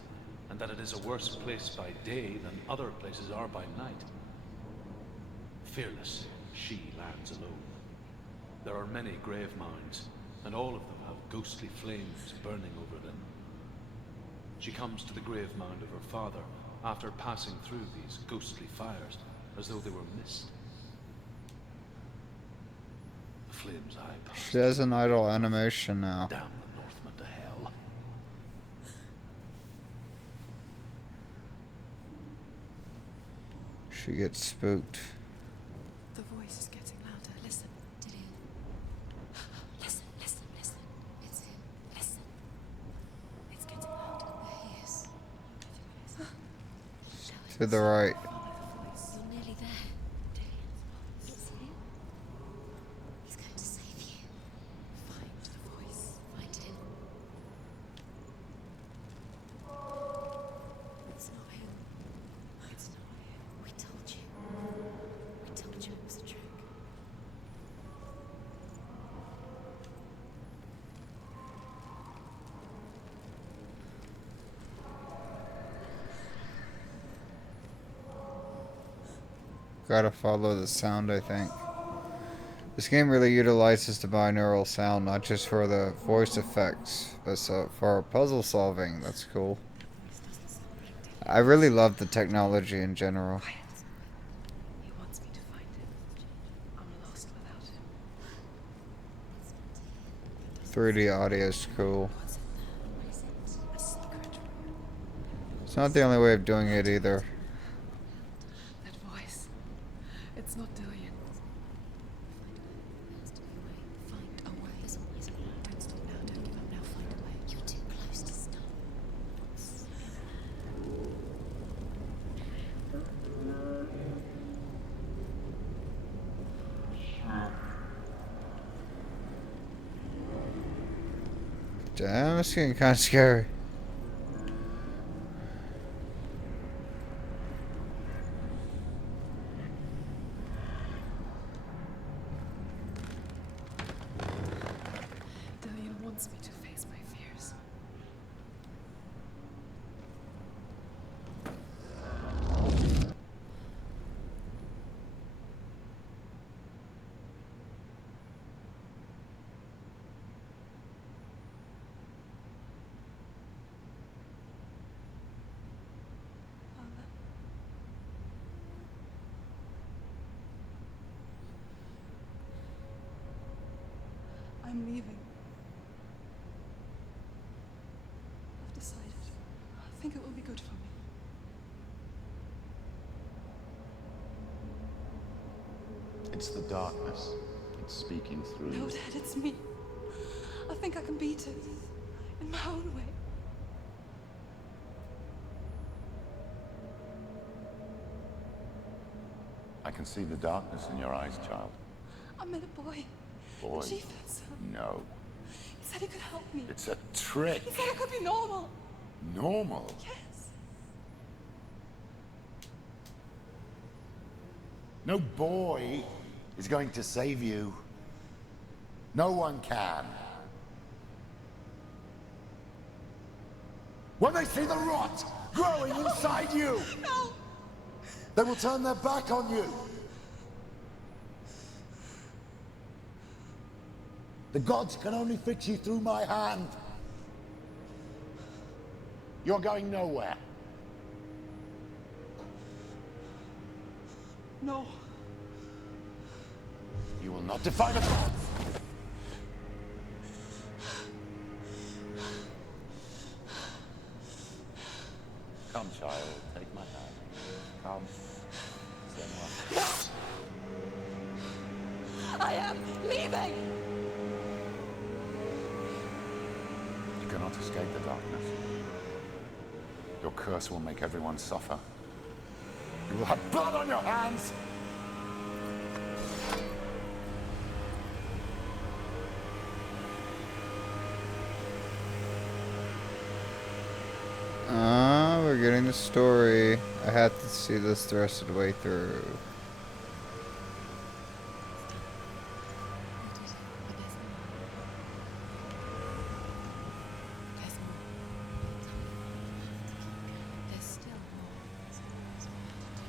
and that it is a worse place by day than other places are by night. Fearless, she lands alone. There are many grave mounds, and all of them have ghostly flames burning over them. She comes to the grave mound of her father after passing through these ghostly fires, as though they were mist. The flame's eye passed. She has an idle animation now. Damn the Northmen to hell. She gets spooked. The voice is getting louder. To the right. You're nearly there. It's him. He's going to save you. Find the voice. Find him. It's not him. It's not him. We told you. We told you it was a trick. Gotta follow the sound, I think. This game really utilizes the binaural sound, not just for the voice effects, but for puzzle solving. That's cool. I really love the technology in general. He wants me to find him. I'm lost without him. 3D audio is cool. What is it? A secret. It's not the only way of doing it either. That voice. It's not doing it. Find a way. There's always a way. Don't stop now. Don't give up now. Find a way. You're too close to stop. Damn, it's getting kind of scary. Dillian wants me to face my fears. I'm leaving. I've decided. I think it will be good for me. It's the darkness. It's speaking through No, you. Dad, it's me. I think I can beat it. In my own way. I can see the darkness in your eyes, child. I met a boy. Boy. The chief said so. No. He said he could help me. It's a trick. He said I could be normal. Normal. Yes. No boy is going to save you. No one can. When they see the rot growing inside you, No. they will turn their back on you. The gods can only fix you through my hand. You're going nowhere. No. You will not defy the gods. Come, child, take my hand. Come. Senua. I am leaving. You cannot escape the darkness. Your curse will make everyone suffer. You will have blood on your hands. We're getting the story. I had to see this the rest of the way through.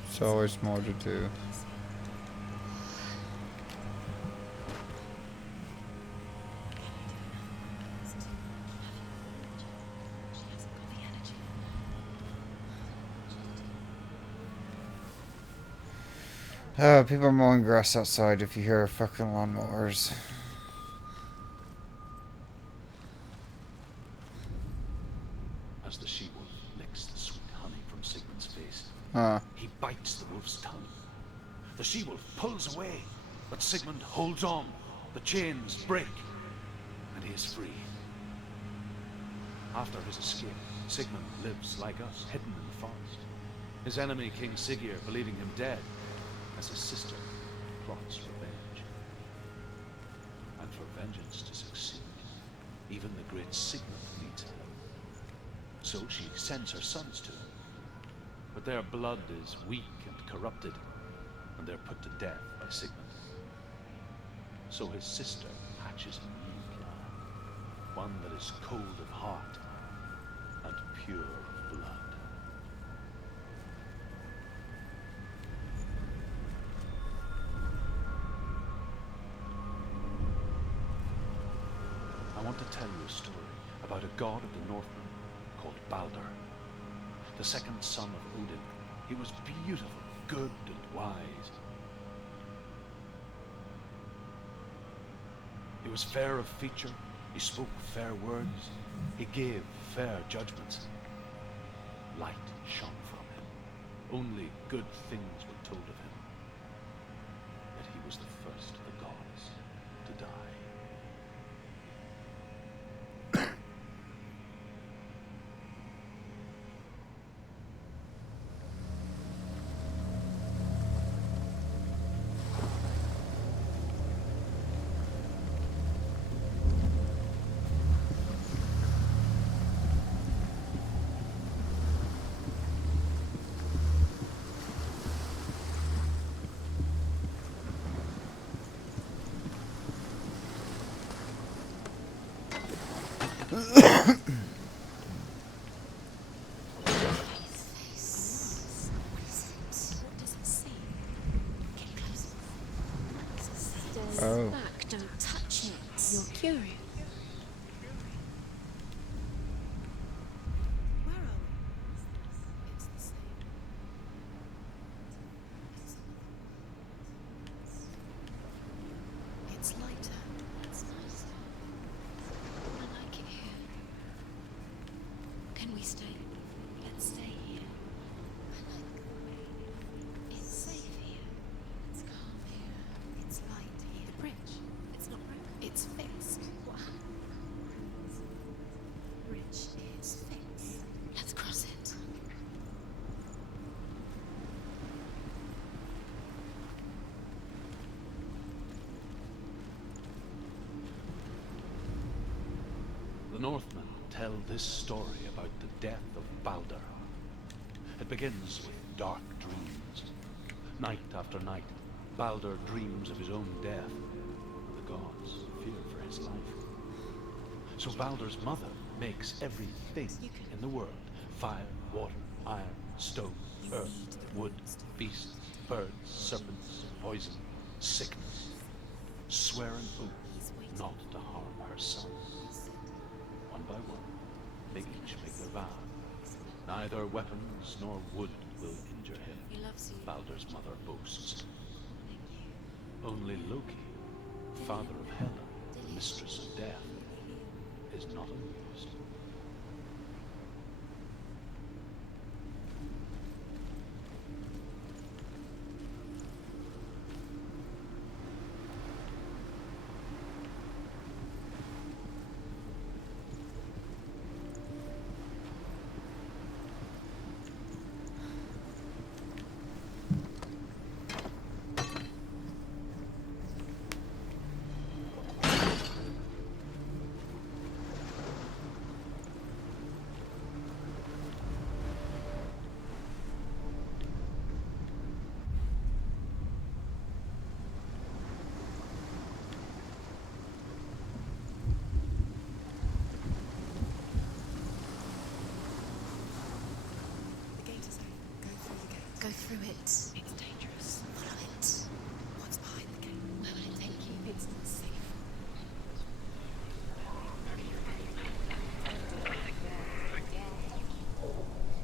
There's always more to do. People are mowing grass outside if you hear fucking lawnmowers. As the she-wolf licks the sweet honey from Sigmund's face, he bites the wolf's tongue. The she-wolf pulls away, but Sigmund holds on. The chains break, and he is free. After his escape, Sigmund lives like us, hidden in the forest. His enemy, King Siggeir, believing him dead, as his sister plots revenge. And for vengeance to succeed, even the great Sigmund needs help. So she sends her sons to him. But their blood is weak and corrupted, and they're put to death by Sigmund. So his sister hatches a new plan, one that is cold of heart and pure of blood. I want to tell you a story about a god of the Northmen called Baldur, the second son of Odin. He was beautiful, good, and wise. He was fair of feature, he spoke fair words, he gave fair judgments. Light shone from him. Only good things were told of him. Yet he was the first of the gods to die. Oh. Back, don't touch it. You're curious. Where are we? It's the same. It's lighter. It's nicer. I like it here. Can we stay? Let's stay here. I like it. It's safe here. It's calm here. It's light here. The bridge. It's not broken. It's fixed. What happened? The bridge is fixed. Let's cross it. The Northmen tell this story about the death of Baldur. It begins with dark dreams. Night after night, Baldur dreams of his own death, and the gods fear for his life. So Baldur's mother makes everything in the world: fire, water, iron, stone, earth, wood, beasts, birds, serpents, poison, sickness. Swear an oath not to harm her son. One by one, they each make their vow. Neither weapons nor wood will injure him, He loves you. Baldur's mother boasts. Only Loki, father of Hela, mistress of death, is not amused. The gate is open. Go through the gate. Go through it. It's dangerous. Follow it. What's behind the gate? Where will it take you? It's not safe.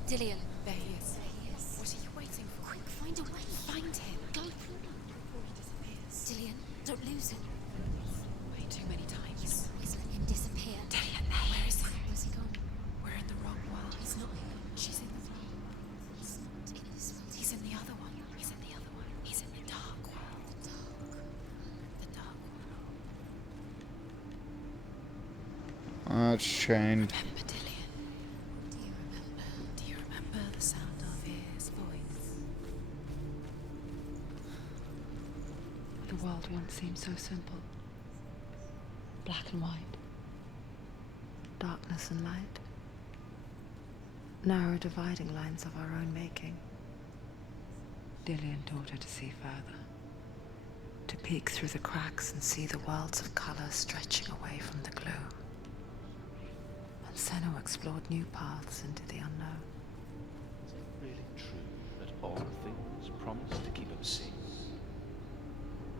Dillion. There he is. There he is. What are you waiting for? Quick, find a way. Find him. Go before he disappears. Dillion, don't lose him. Way too many times. Please let him disappear. Dillion, where is he? Where's he gone? We're in the wrong world. He's not here. She's in the wrong world. He's not in this world. He's in the other one. He's in the other one. He's in the dark world. The dark world. It's chained. Remember, Dillion. Do you remember? Do you remember the sound of his voice? that once seemed so simple. Black and white. Darkness and light. Narrow dividing lines of our own making. Dillian taught her to see further. To peek through the cracks and see the worlds of color stretching away from the gloom. And Senua explored new paths into the unknown. Is it really true that all things promise to keep him safe?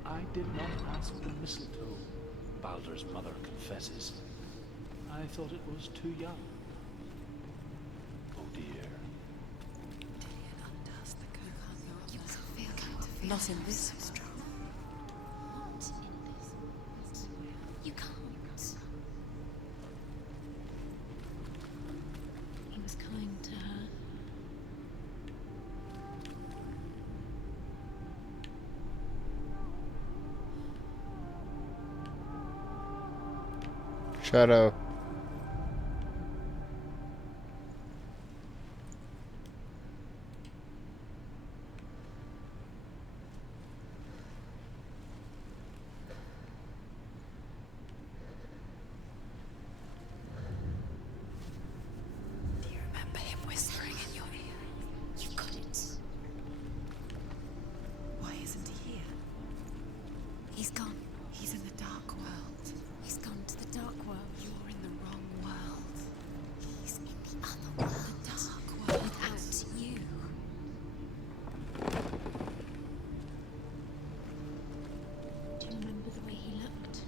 I did not ask the mistletoe, Baldur's mother confesses. I thought it was too young. Oh dear. Dillian undoes the curtain. You must feel not in this world. Not in this world. You can't. He was kind to her. Shadow. Do you remember him whispering in your ear? You couldn't. Why isn't he here? He's gone. He's in the dark world. He's gone to the dark world. You're in the wrong world. He's in the other world. The dark world. Without you. Do you remember the way he looked?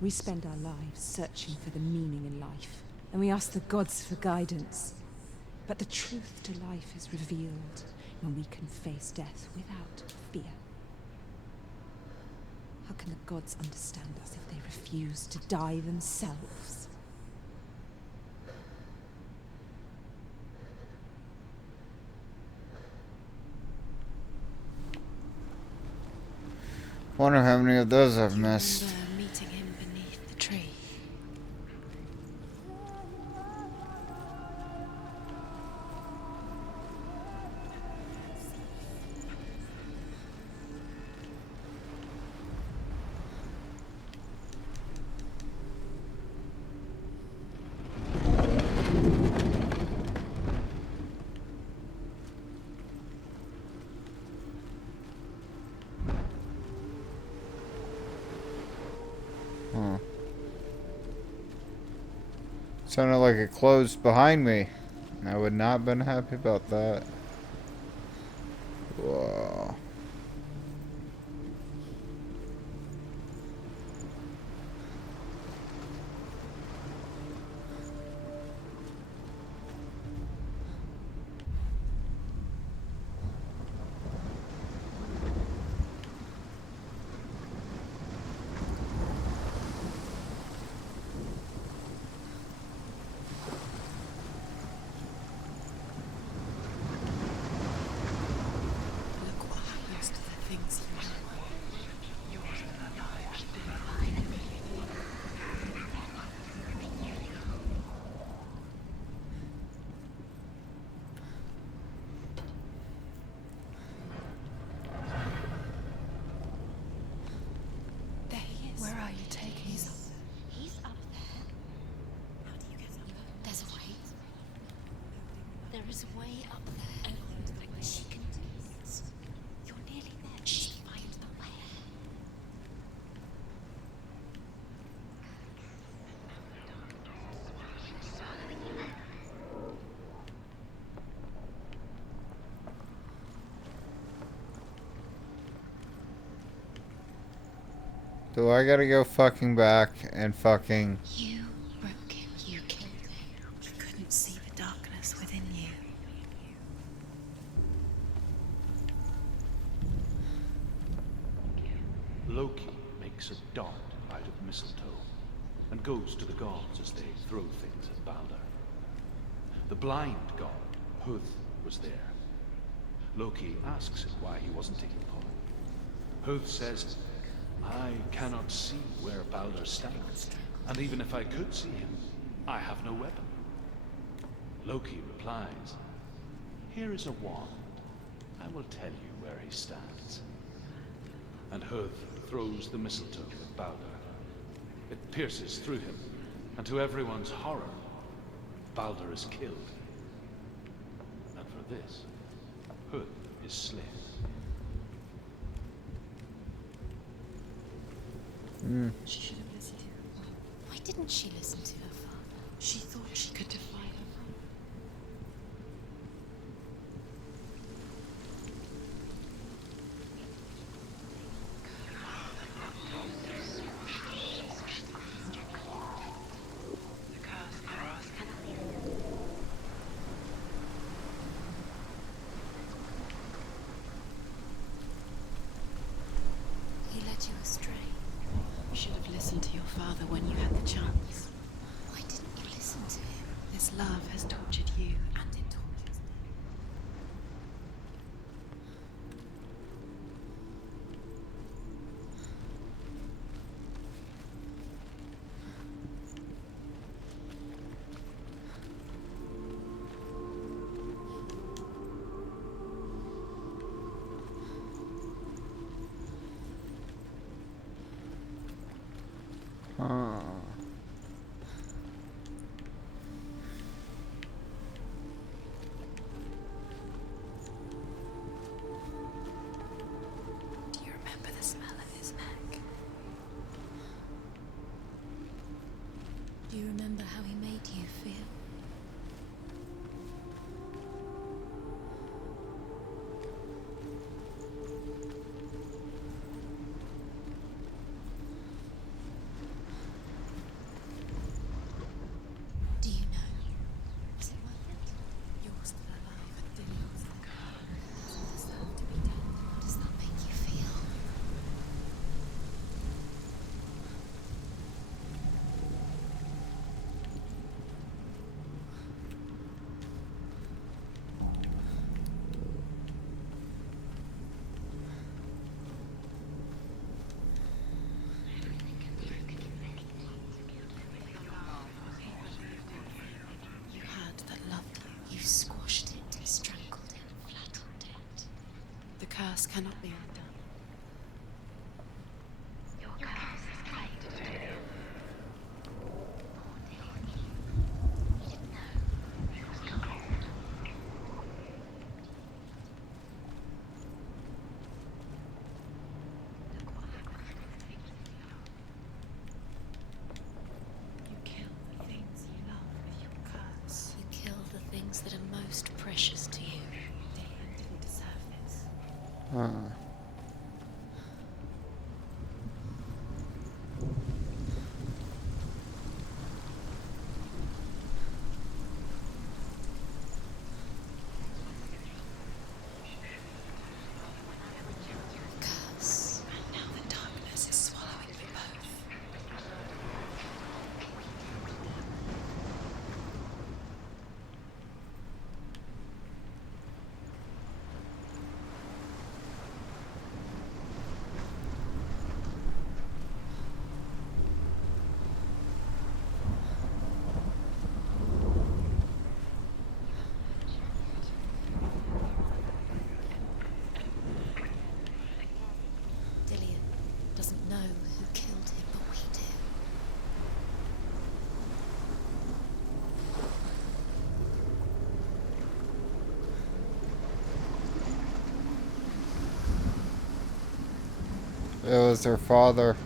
We spend our lives searching for the meaning in life, and we ask the gods for guidance. But the truth to life is revealed when we can face death without fear. How can the gods understand us if they refuse to die themselves? Wonder how many of those I've Do you missed. remember meeting him beneath the tree? Huh. Sounded like it closed behind me. I would not have been happy about that. Whoa. Look what happens to the things you know. There he is. Where are you taking us? He's up there. How do you get up there? There's a way. There is a way up there. She can do it. You're nearly there. Just find the way. Do I gotta go fucking back and fucking... You broke him. You killed him. You couldn't see the darkness within you. Loki makes a dart out of mistletoe and goes to the gods as they throw things at Baldur. The blind god, Huth, was there. Loki asks him why he wasn't taking part. Huth says, I cannot see where Baldur stands. And even if I could see him, I have no weapon. Loki replies, "Here is a wand. I will tell you where he stands." And Hud throws the mistletoe at Balder. It pierces through him, and to everyone's horror, Balder is killed. And for this, Hud is slain. She should have listened to her father. Why didn't she listen to her father? She thought she could defy her father. He led you astray. You should have listened to your father when you had the chance. Why didn't you listen to him? This love has tortured you, and it tortures me. Huh. Do you remember the smell of his neck? Do you remember how he made you feel? Do you know? Was it worth it? You're still alive and Dylan's the girl. Doesn't deserve to be dead. How does that make you feel? You had that loved you. You squashed it, strangled it, flattened it. The curse cannot be undone. Your curse is fate. You didn't know. It was cold. Look what happened. You kill the things you love with your curse. You kill the things that are most precious to you. Dylan didn't deserve this. Huh. Curse. And now the darkness is swallowing them both. Dillian doesn't know who killed him, but we do. It was her father.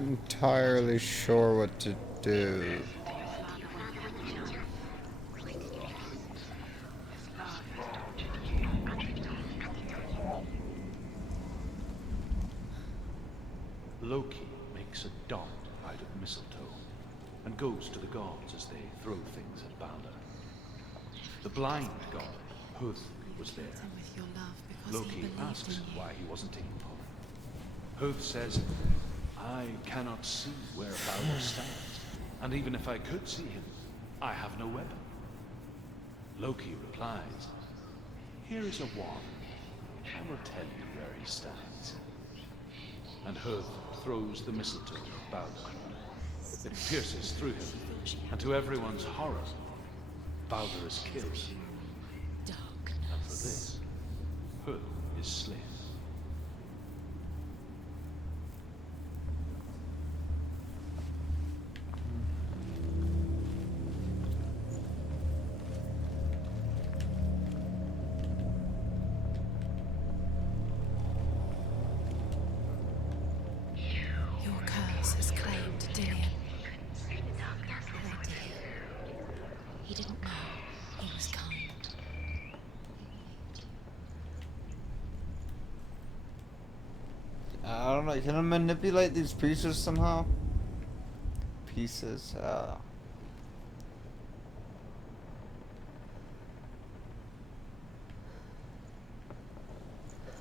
not entirely sure what to do. Loki makes a dart out of mistletoe and goes to the gods as they throw things at Balder. The blind god, Huth, was there. With your love because he Loki believed asks in you. why he wasn't taken for. Huth says, I cannot see where Balder stands, and even if I could see him, I have no weapon. Loki replies, here is a wand. I will tell you where he stands. And Huth throws the mistletoe at Balder. It pierces through him, and to everyone's horror, Balder is killed. And for this, Huth is slain. Your curse has claimed Dillion. Poor Dillion. He didn't know he was kind. I don't know. Can I manipulate these pieces somehow? Pieces.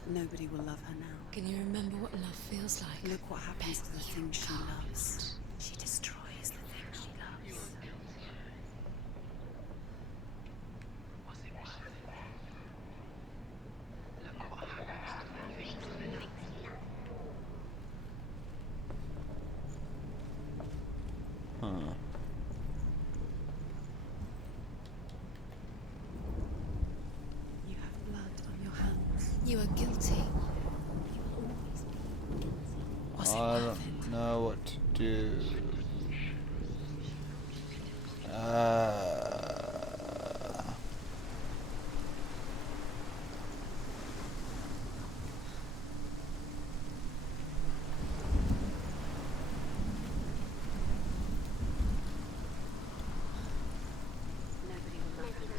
Nobody will love her now. Can you remember what love feels like? Look what happens to the things she loves. She destroys the thing she loves. Huh. You have blood on your hands. You are guilty. Was it I worth don't it? know what to do.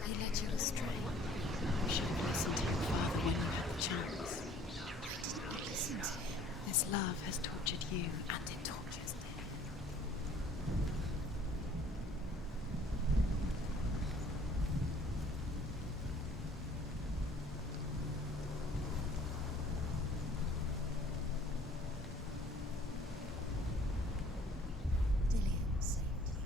He led you astray. You should have listened to your father when you had the chance. I didn't listen to him. This love has tortured you, And it tortures me. Dillion saved you.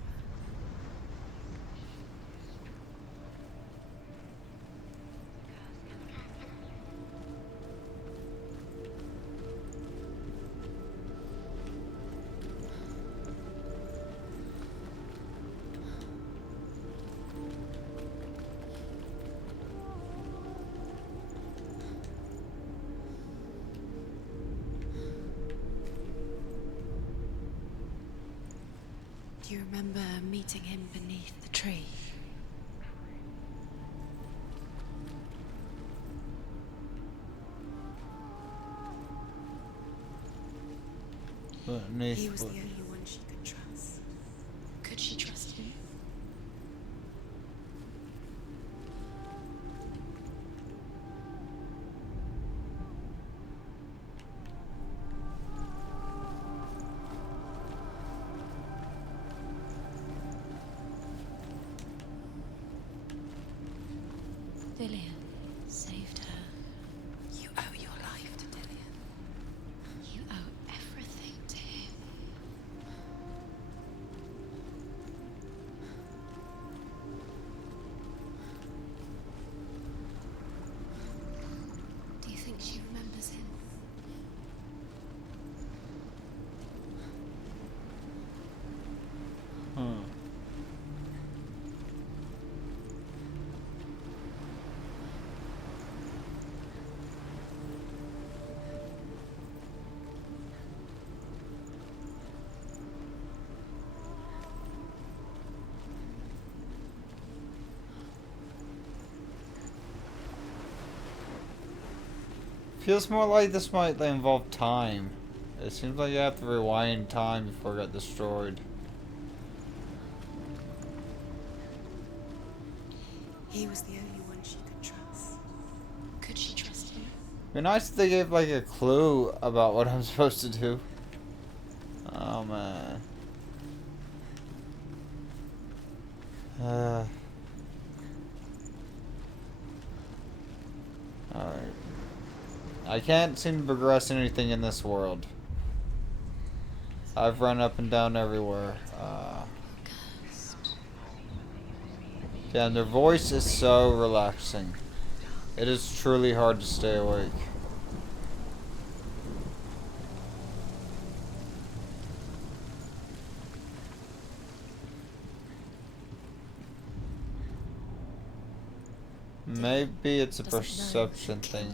Do you remember meeting him beneath the tree? Beneath He was the what- only one she could trust. Could she trust him? Dillion saved her. You owe your life to Dillion. You owe everything to him. Do you think she remembers him? Huh. Feels more like this might involve time It seems like you have to rewind time before it got destroyed. He was the only one she could trust. Could she trust him? It'd be nice if they gave like a clue about what I'm supposed to do. Oh man. Alright. I can't seem to progress anything in this world. I've run up and down everywhere. Damn, their voice is so relaxing. It is truly hard to stay awake. Maybe it's a perception thing.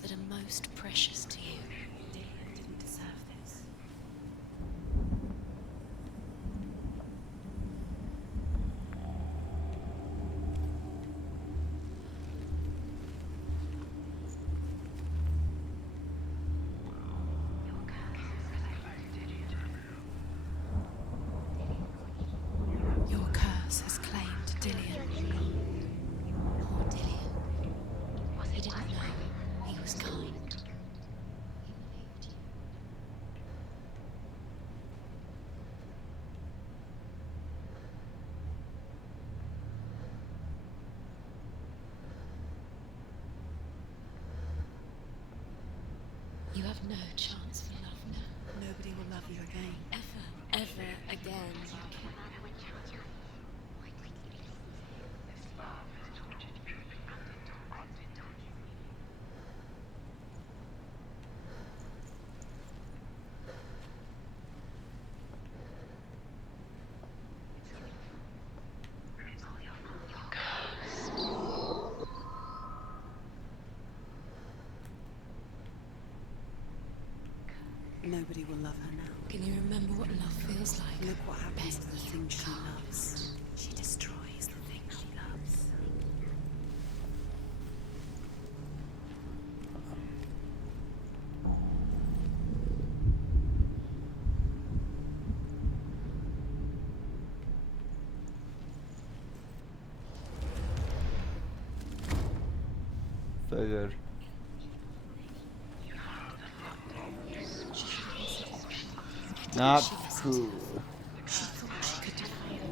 That are most precious to you. Dillian didn't deserve this. Your curse has claimed Dillian. Poor Dillian. He didn't know. He was kind. You have no chance for love now. Nobody will love you again. Ever again. Nobody will love her now. Can you remember what love feels like? Look what happens to the things she loves. She destroys the things she loves. Figured. Not cool. She thought she could define it.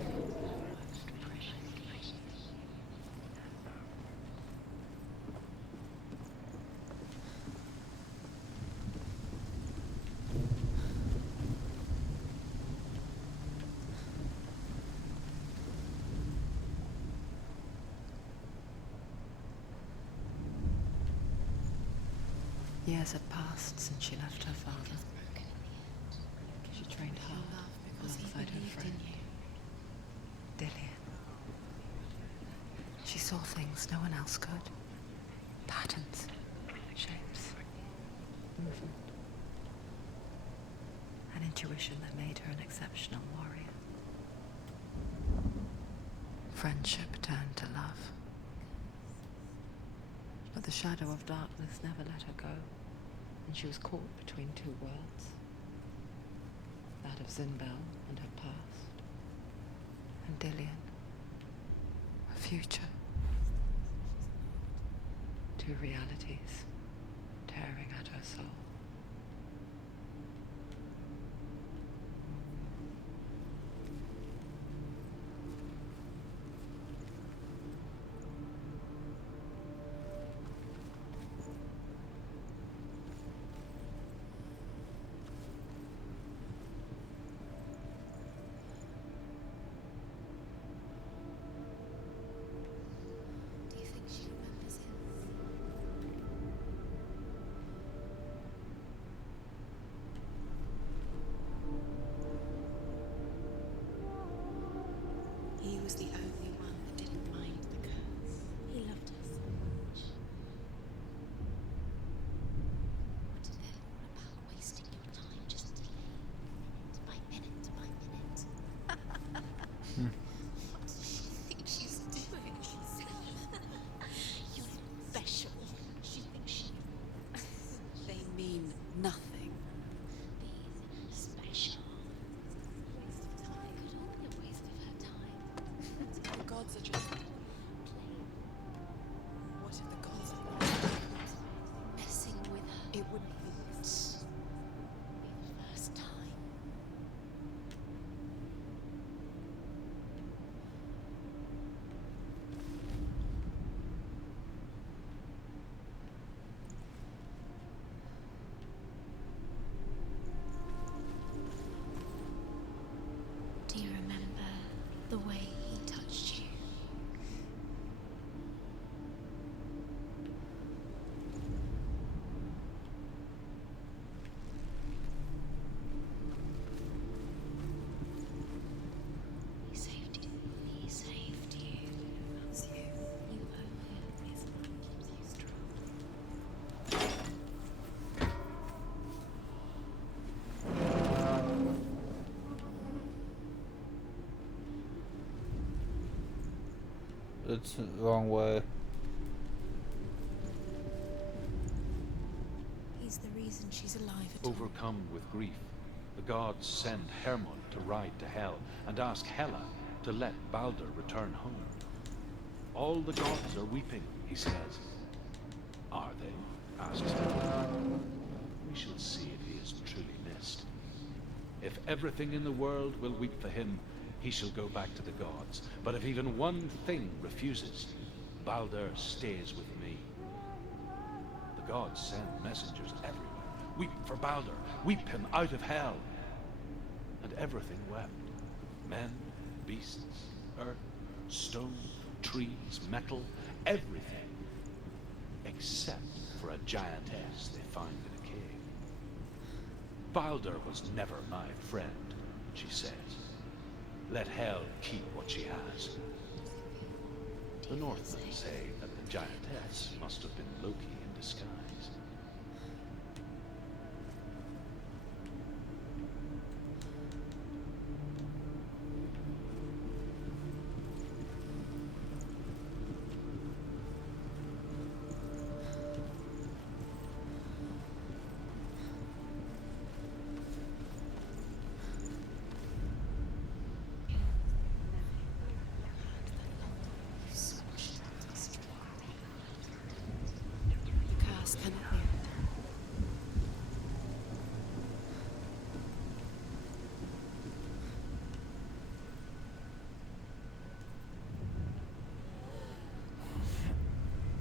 Years had passed since she left her father. She trained hard alongside her friend, Dillian. She saw things no one else could. Patterns, shapes, movement. An intuition that made her an exceptional warrior. Friendship turned to love. But the shadow of darkness never let her go, and she was caught between two worlds. That of S.M.S.L and her past, and Dillian, her future. Two realities tearing at her soul. messages. What if the gods are messing with her? It wouldn't be the first time. Do you remember the way he touched you? He saved you. He saved you. That's you. You owe him. His love keeps you strong. It's the wrong way. He's the reason she's alive at all. Overcome with grief, the gods send Hermod to ride to Hell and ask Hela to let Baldur return home. All the gods are weeping, he says. Are they? Asks Hela. We shall see if he is truly missed. If everything in the world will weep for him, he shall go back to the gods. But if even one thing refuses, Baldur stays with me. The gods send messengers everywhere. Weep for Baldur. Weep him out of hell. And everything wept. Men, beasts, earth, stone, trees, metal, everything. Except for a giantess they find in a cave. Baldur was never my friend, she says. Let Hel keep what she has. The Northmen say that the giantess must have been Loki in disguise. The curse cannot be undone.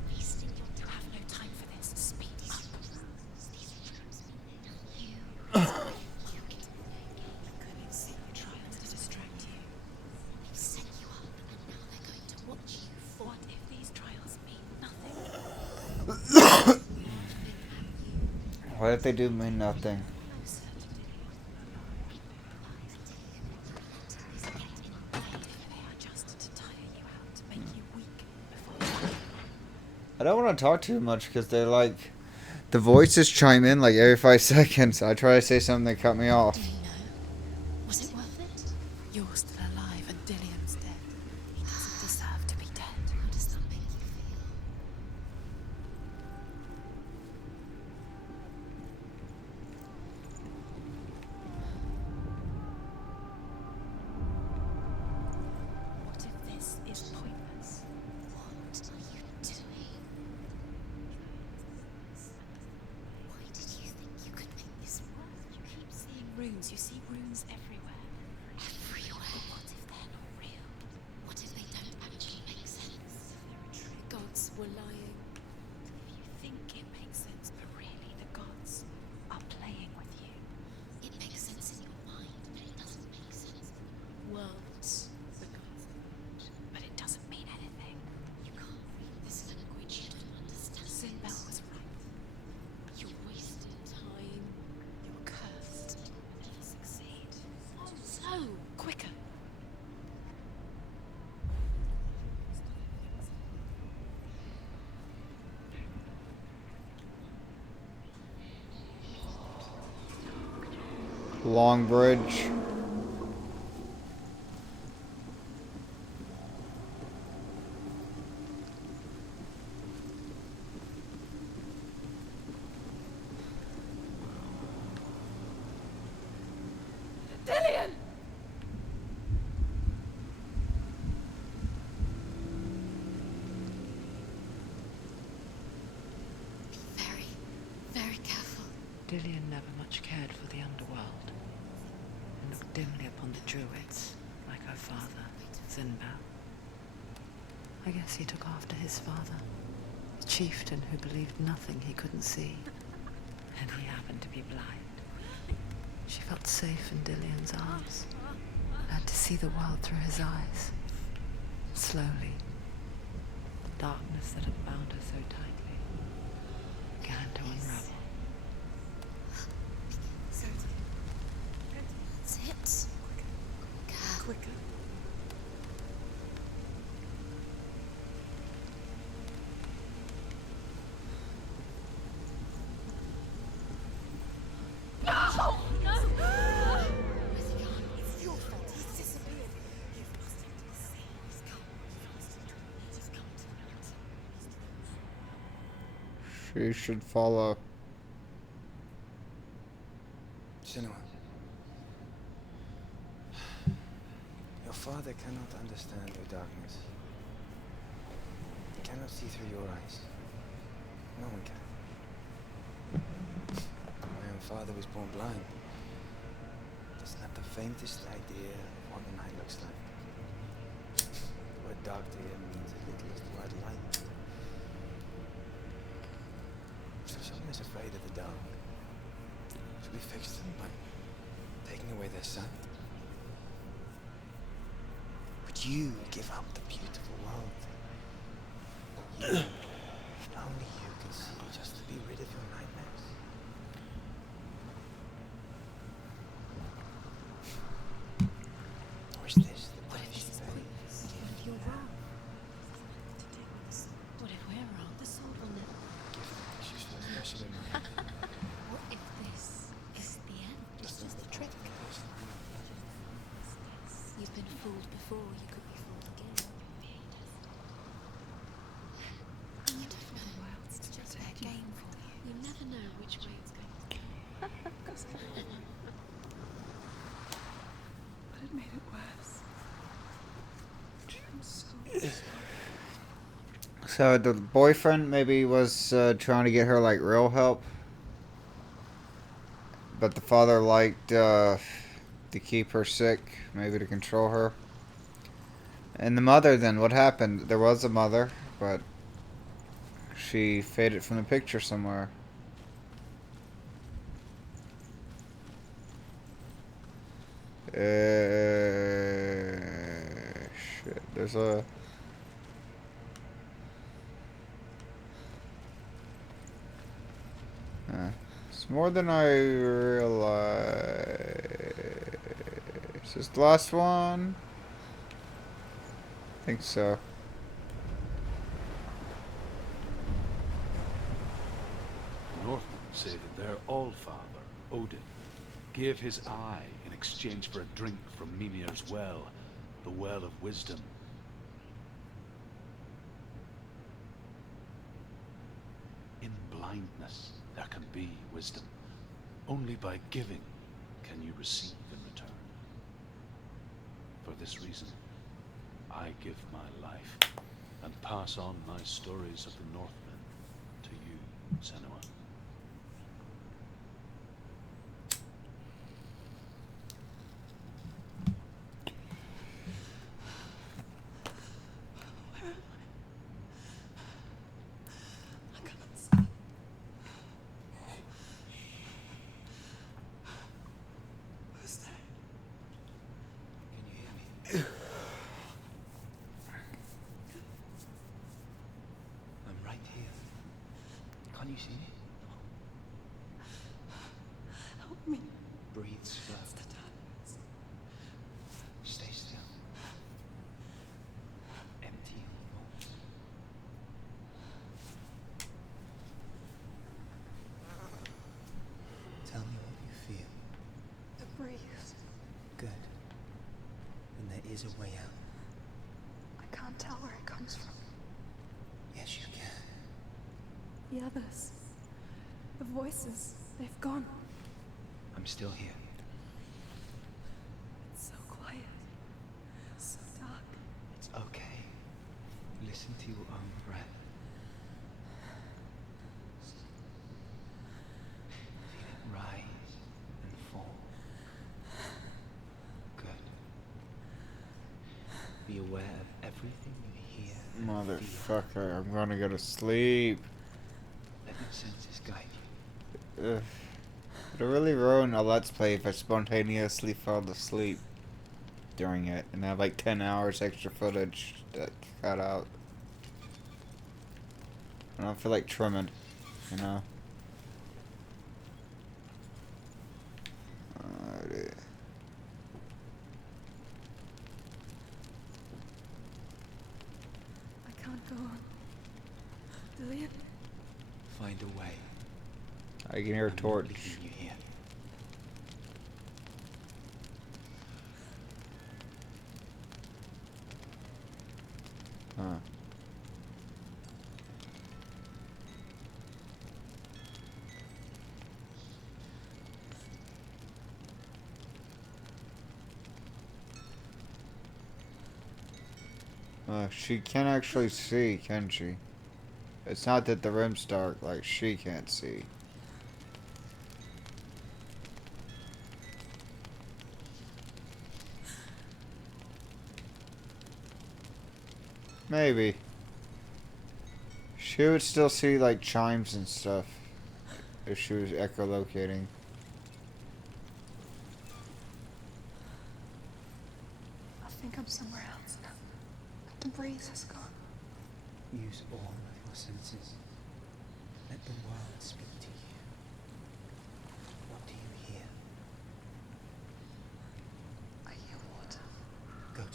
You have no time for this. Speed up. You couldn't see your trials to distract you. They've set you up, and now they're going to watch you. What if these trials mean nothing? What if they do mean nothing? I don't want to talk too much because they're like, the voices chime in like every 5 seconds. I try to say something, they cut me off. Do you know? Was it worth it? You're still alive and Dillian's dead. He doesn't deserve to be dead. How does that make you feel? What if this is pointless? What are you doing? Why did you think you could make this work? You keep seeing runes. You see runes everywhere. Everywhere? But what if they're not real? What if they don't actually make sense? The gods were lying. If you think it makes sense, but really the gods are playing with you. It makes sense in your mind, but it doesn't make sense. Worlds, the gods, but it doesn't mean anything. You can't read this language. You don't understand. S.M.S.L was right. You wasted time. You're cursed. Never succeed. So quicker. Long bridge. Dillian! Dillion never much cared for the underworld, and looked dimly upon the druids, like her father, S.M.S.L. I guess he took after his father, a chieftain who believed nothing he couldn't see, and he happened to be blind. She felt safe in Dillion's arms, had to see the world through his eyes. Slowly, the darkness that had bound her so tightly began to unravel. That's it. Quicker. She should follow. Senua. Your father cannot understand your darkness. He cannot see through your eyes. No one can. My own father was born blind. Doesn't have the faintest idea of what the night looks like. The word dark to him means as little as the word light. So if someone is afraid of the dark, should we fix them by taking away their sight? Would you give up the beautiful world? You, only you can see, just to be rid of your nightmares. Or is this the price you pay? What if you're wrong? What if we're wrong? The sword will never. She's so special in my head. What if this is the end? It's just a trick. You've been fooled before, you could be fooled again. You don't know. It's just a game for you. You never know which way it's going. But it made it worse. I'm so sorry. So the boyfriend maybe was trying to get her like real help, but the father liked to keep her sick, maybe to control her. And the mother then, what happened? There was a mother, but she faded from the picture somewhere. Shit, there's a... It's more than I realized. Is this the last one? I think so. Northmen say that their Allfather, Odin, gave his eye in exchange for a drink from Mimir's well, the Well of Wisdom. In blindness, there can be wisdom. Only by giving can you receive in return. For this reason, I give my life and pass on my stories of the Northmen to you, Senua. Can't you see me? Help me. Breathe slow. It's the darkness. Stay still. Empty your thoughts. Tell me what you feel. The breeze. Good. And there is a way out. I can't tell where it comes from. Yes, you can. The others. The voices. They've gone. I'm still here. It's so quiet. So dark. It's okay. Listen to your own breath. Feel it Motherfucker, I'm gonna go to sleep. Let your senses guide you. Ugh. It'd really ruin a Let's Play if I spontaneously fell asleep during it and have like 10 hours extra footage that cut out. I don't feel like trimming, you know? Alrighty. I can't go on. Dillian? Find a way. I can hear a I'm not torch. leaving you here. Huh. She can't actually see, can she? It's not that the room's dark, like she can't see. Maybe. She would still see like chimes and stuff if she was echolocating. I think I'm somewhere else now. The breeze has gone. Use all of your senses. Let the world speak to you. What do you hear? I hear water. Go to it.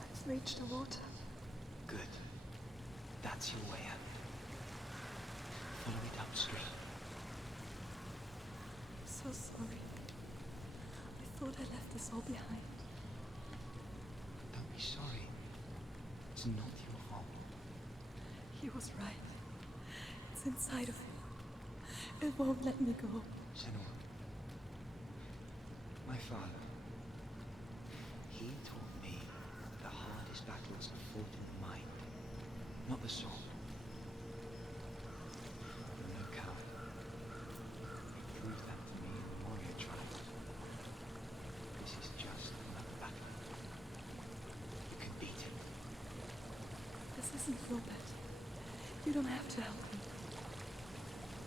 I've reached the water. Good. That's your way out. Follow it upstream. I'm so sorry. I thought I left this all behind. Don't be sorry. It's not your fault. He was right. It's inside of him. It won't let me go. Senua. My father. He taught me the hardest battles are fought in the mind, not the soul. You're no coward. You proved that to me in the warrior tribe. This is just another battle. You can beat it. This isn't your bet. You don't have to help me.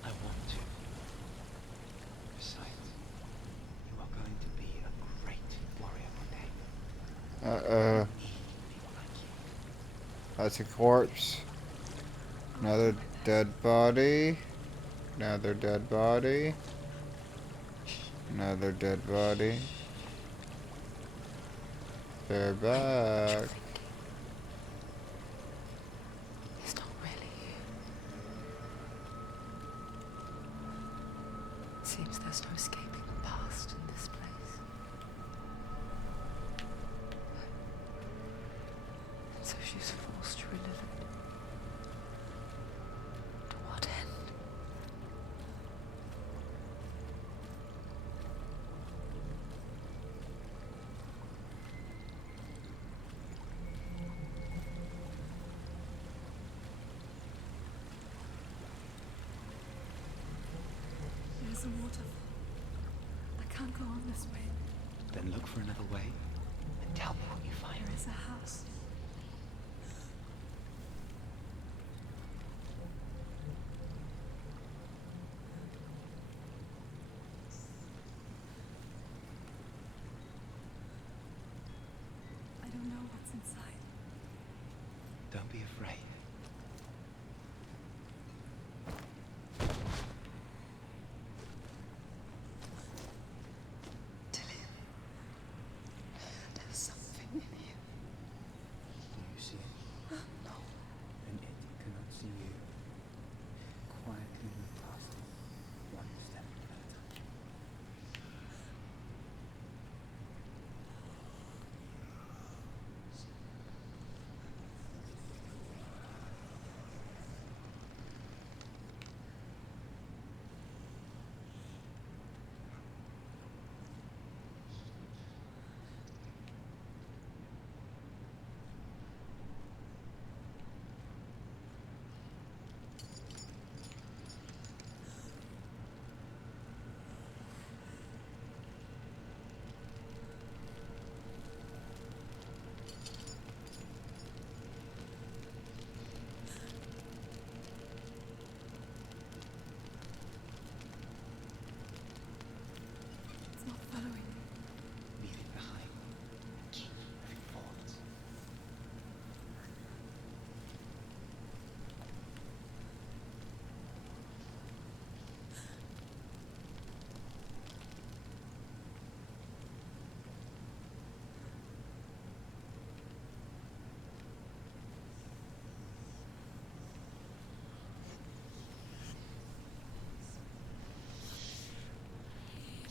I want to. Besides, you are going to be a great warrior one day. Uh-oh. People like you. That's a corpse. Another dead body. Another dead body. Another dead body. They're back. He's not really here. Seems there's no escaping the past in this place. And so she's forced to relive it. To what end? There's a waterfall. I can't go on this way. Then look for another way and tell me what you find. There is a house. I don't know what's inside. Don't be afraid. Dillian. There's something in here. Do you see it? No. And it cannot see you. Quietly move past it, one step at a time.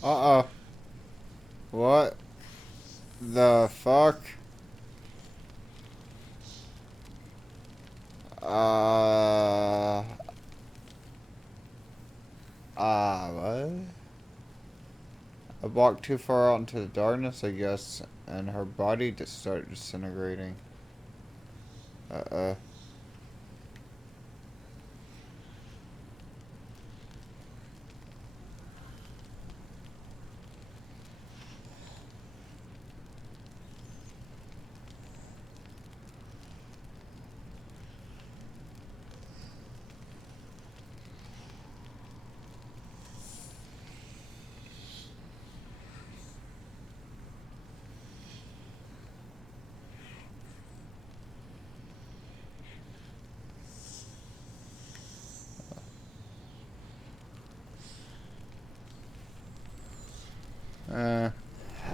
Uh-oh. What the fuck? What? I walked too far out into the darkness, I guess, and her body just started disintegrating. Uh-oh.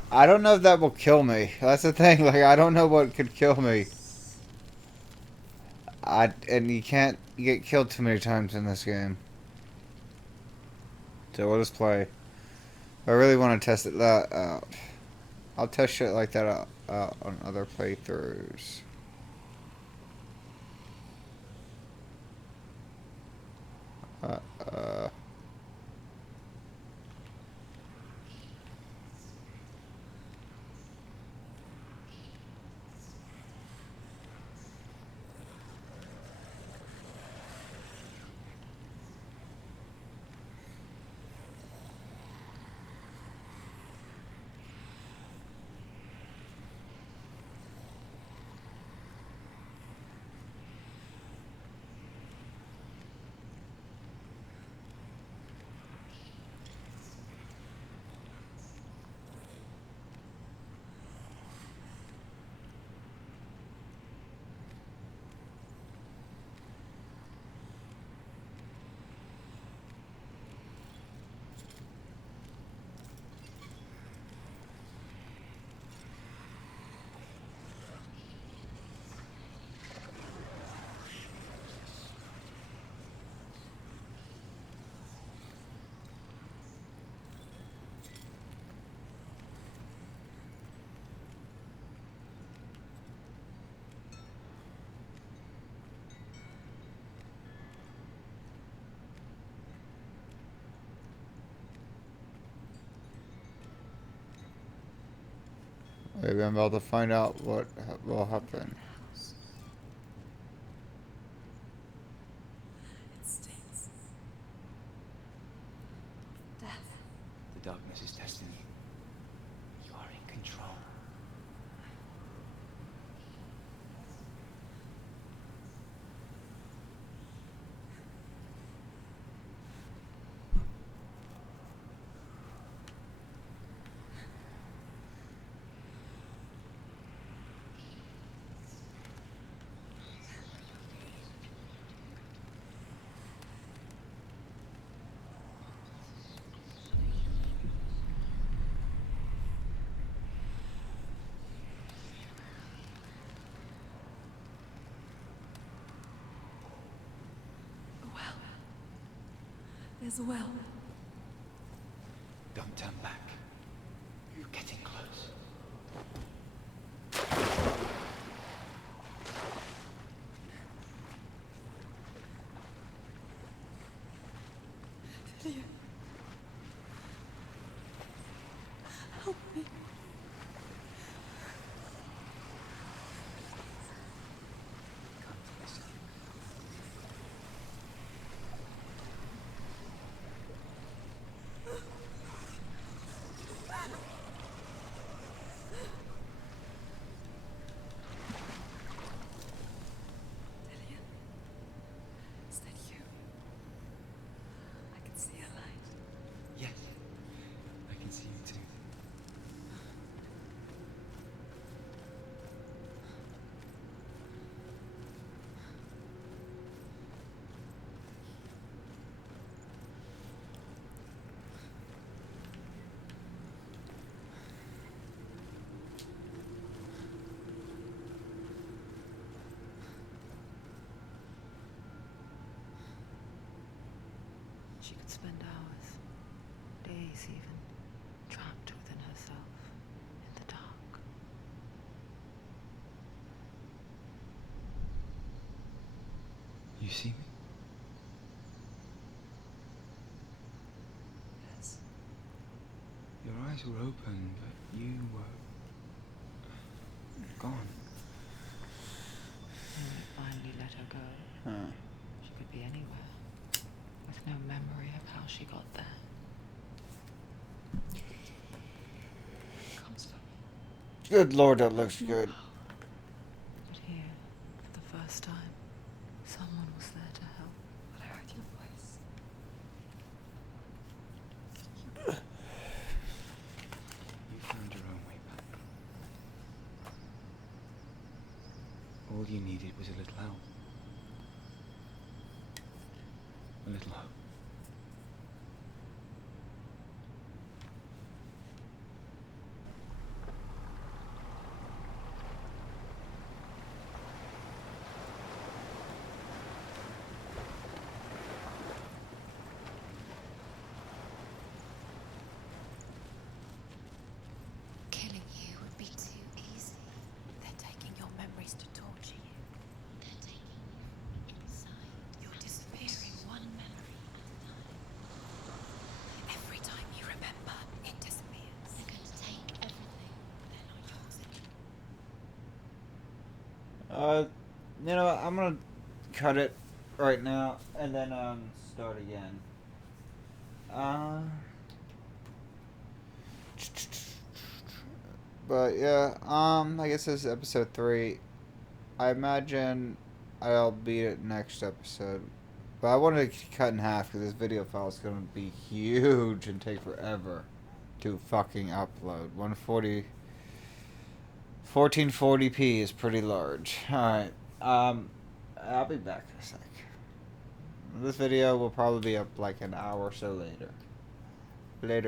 I don't know if that will kill me. That's the thing. Like, I don't know what could kill me. And you can't get killed too many times in this game. So we'll just play. I really want to test that out. I'll test shit like that out on other playthroughs. Uh, uh. Maybe I'm about to find out what will happen. It stinks. Death. The darkness is testing you. You are in control. A well. There's a well. Don't turn back. You're getting close. Lydia. Help me. Can't listen. Lillian. Is that you? I can see a light. Yes. I can see you too. She could spend hours, days even, You see me? Yes. Your eyes were open, but you were gone. When we finally let her go, Huh. she could be anywhere, with no memory of how she got there. Come stop me. Good lord, that looks good. But here, for the first time, someone was there to help. But I heard your voice. You found your own way back. All you needed was a little help. A little hope. Killing you would be too easy. They're taking your memories to torture you. They're taking you inside. You're disappearing one memory at a time. Every time you remember, it disappears. They're going to take everything. They're not yours anymore. You know what, I'm gonna cut it right now and then start again. But yeah, I guess this is episode 3. I imagine I'll beat it next episode. But I wanted to cut in half because this video file is gonna be huge and take forever to fucking upload. 1440p is pretty large. Alright. I'll be back in a sec. This video will probably be up like an hour or so later. Later.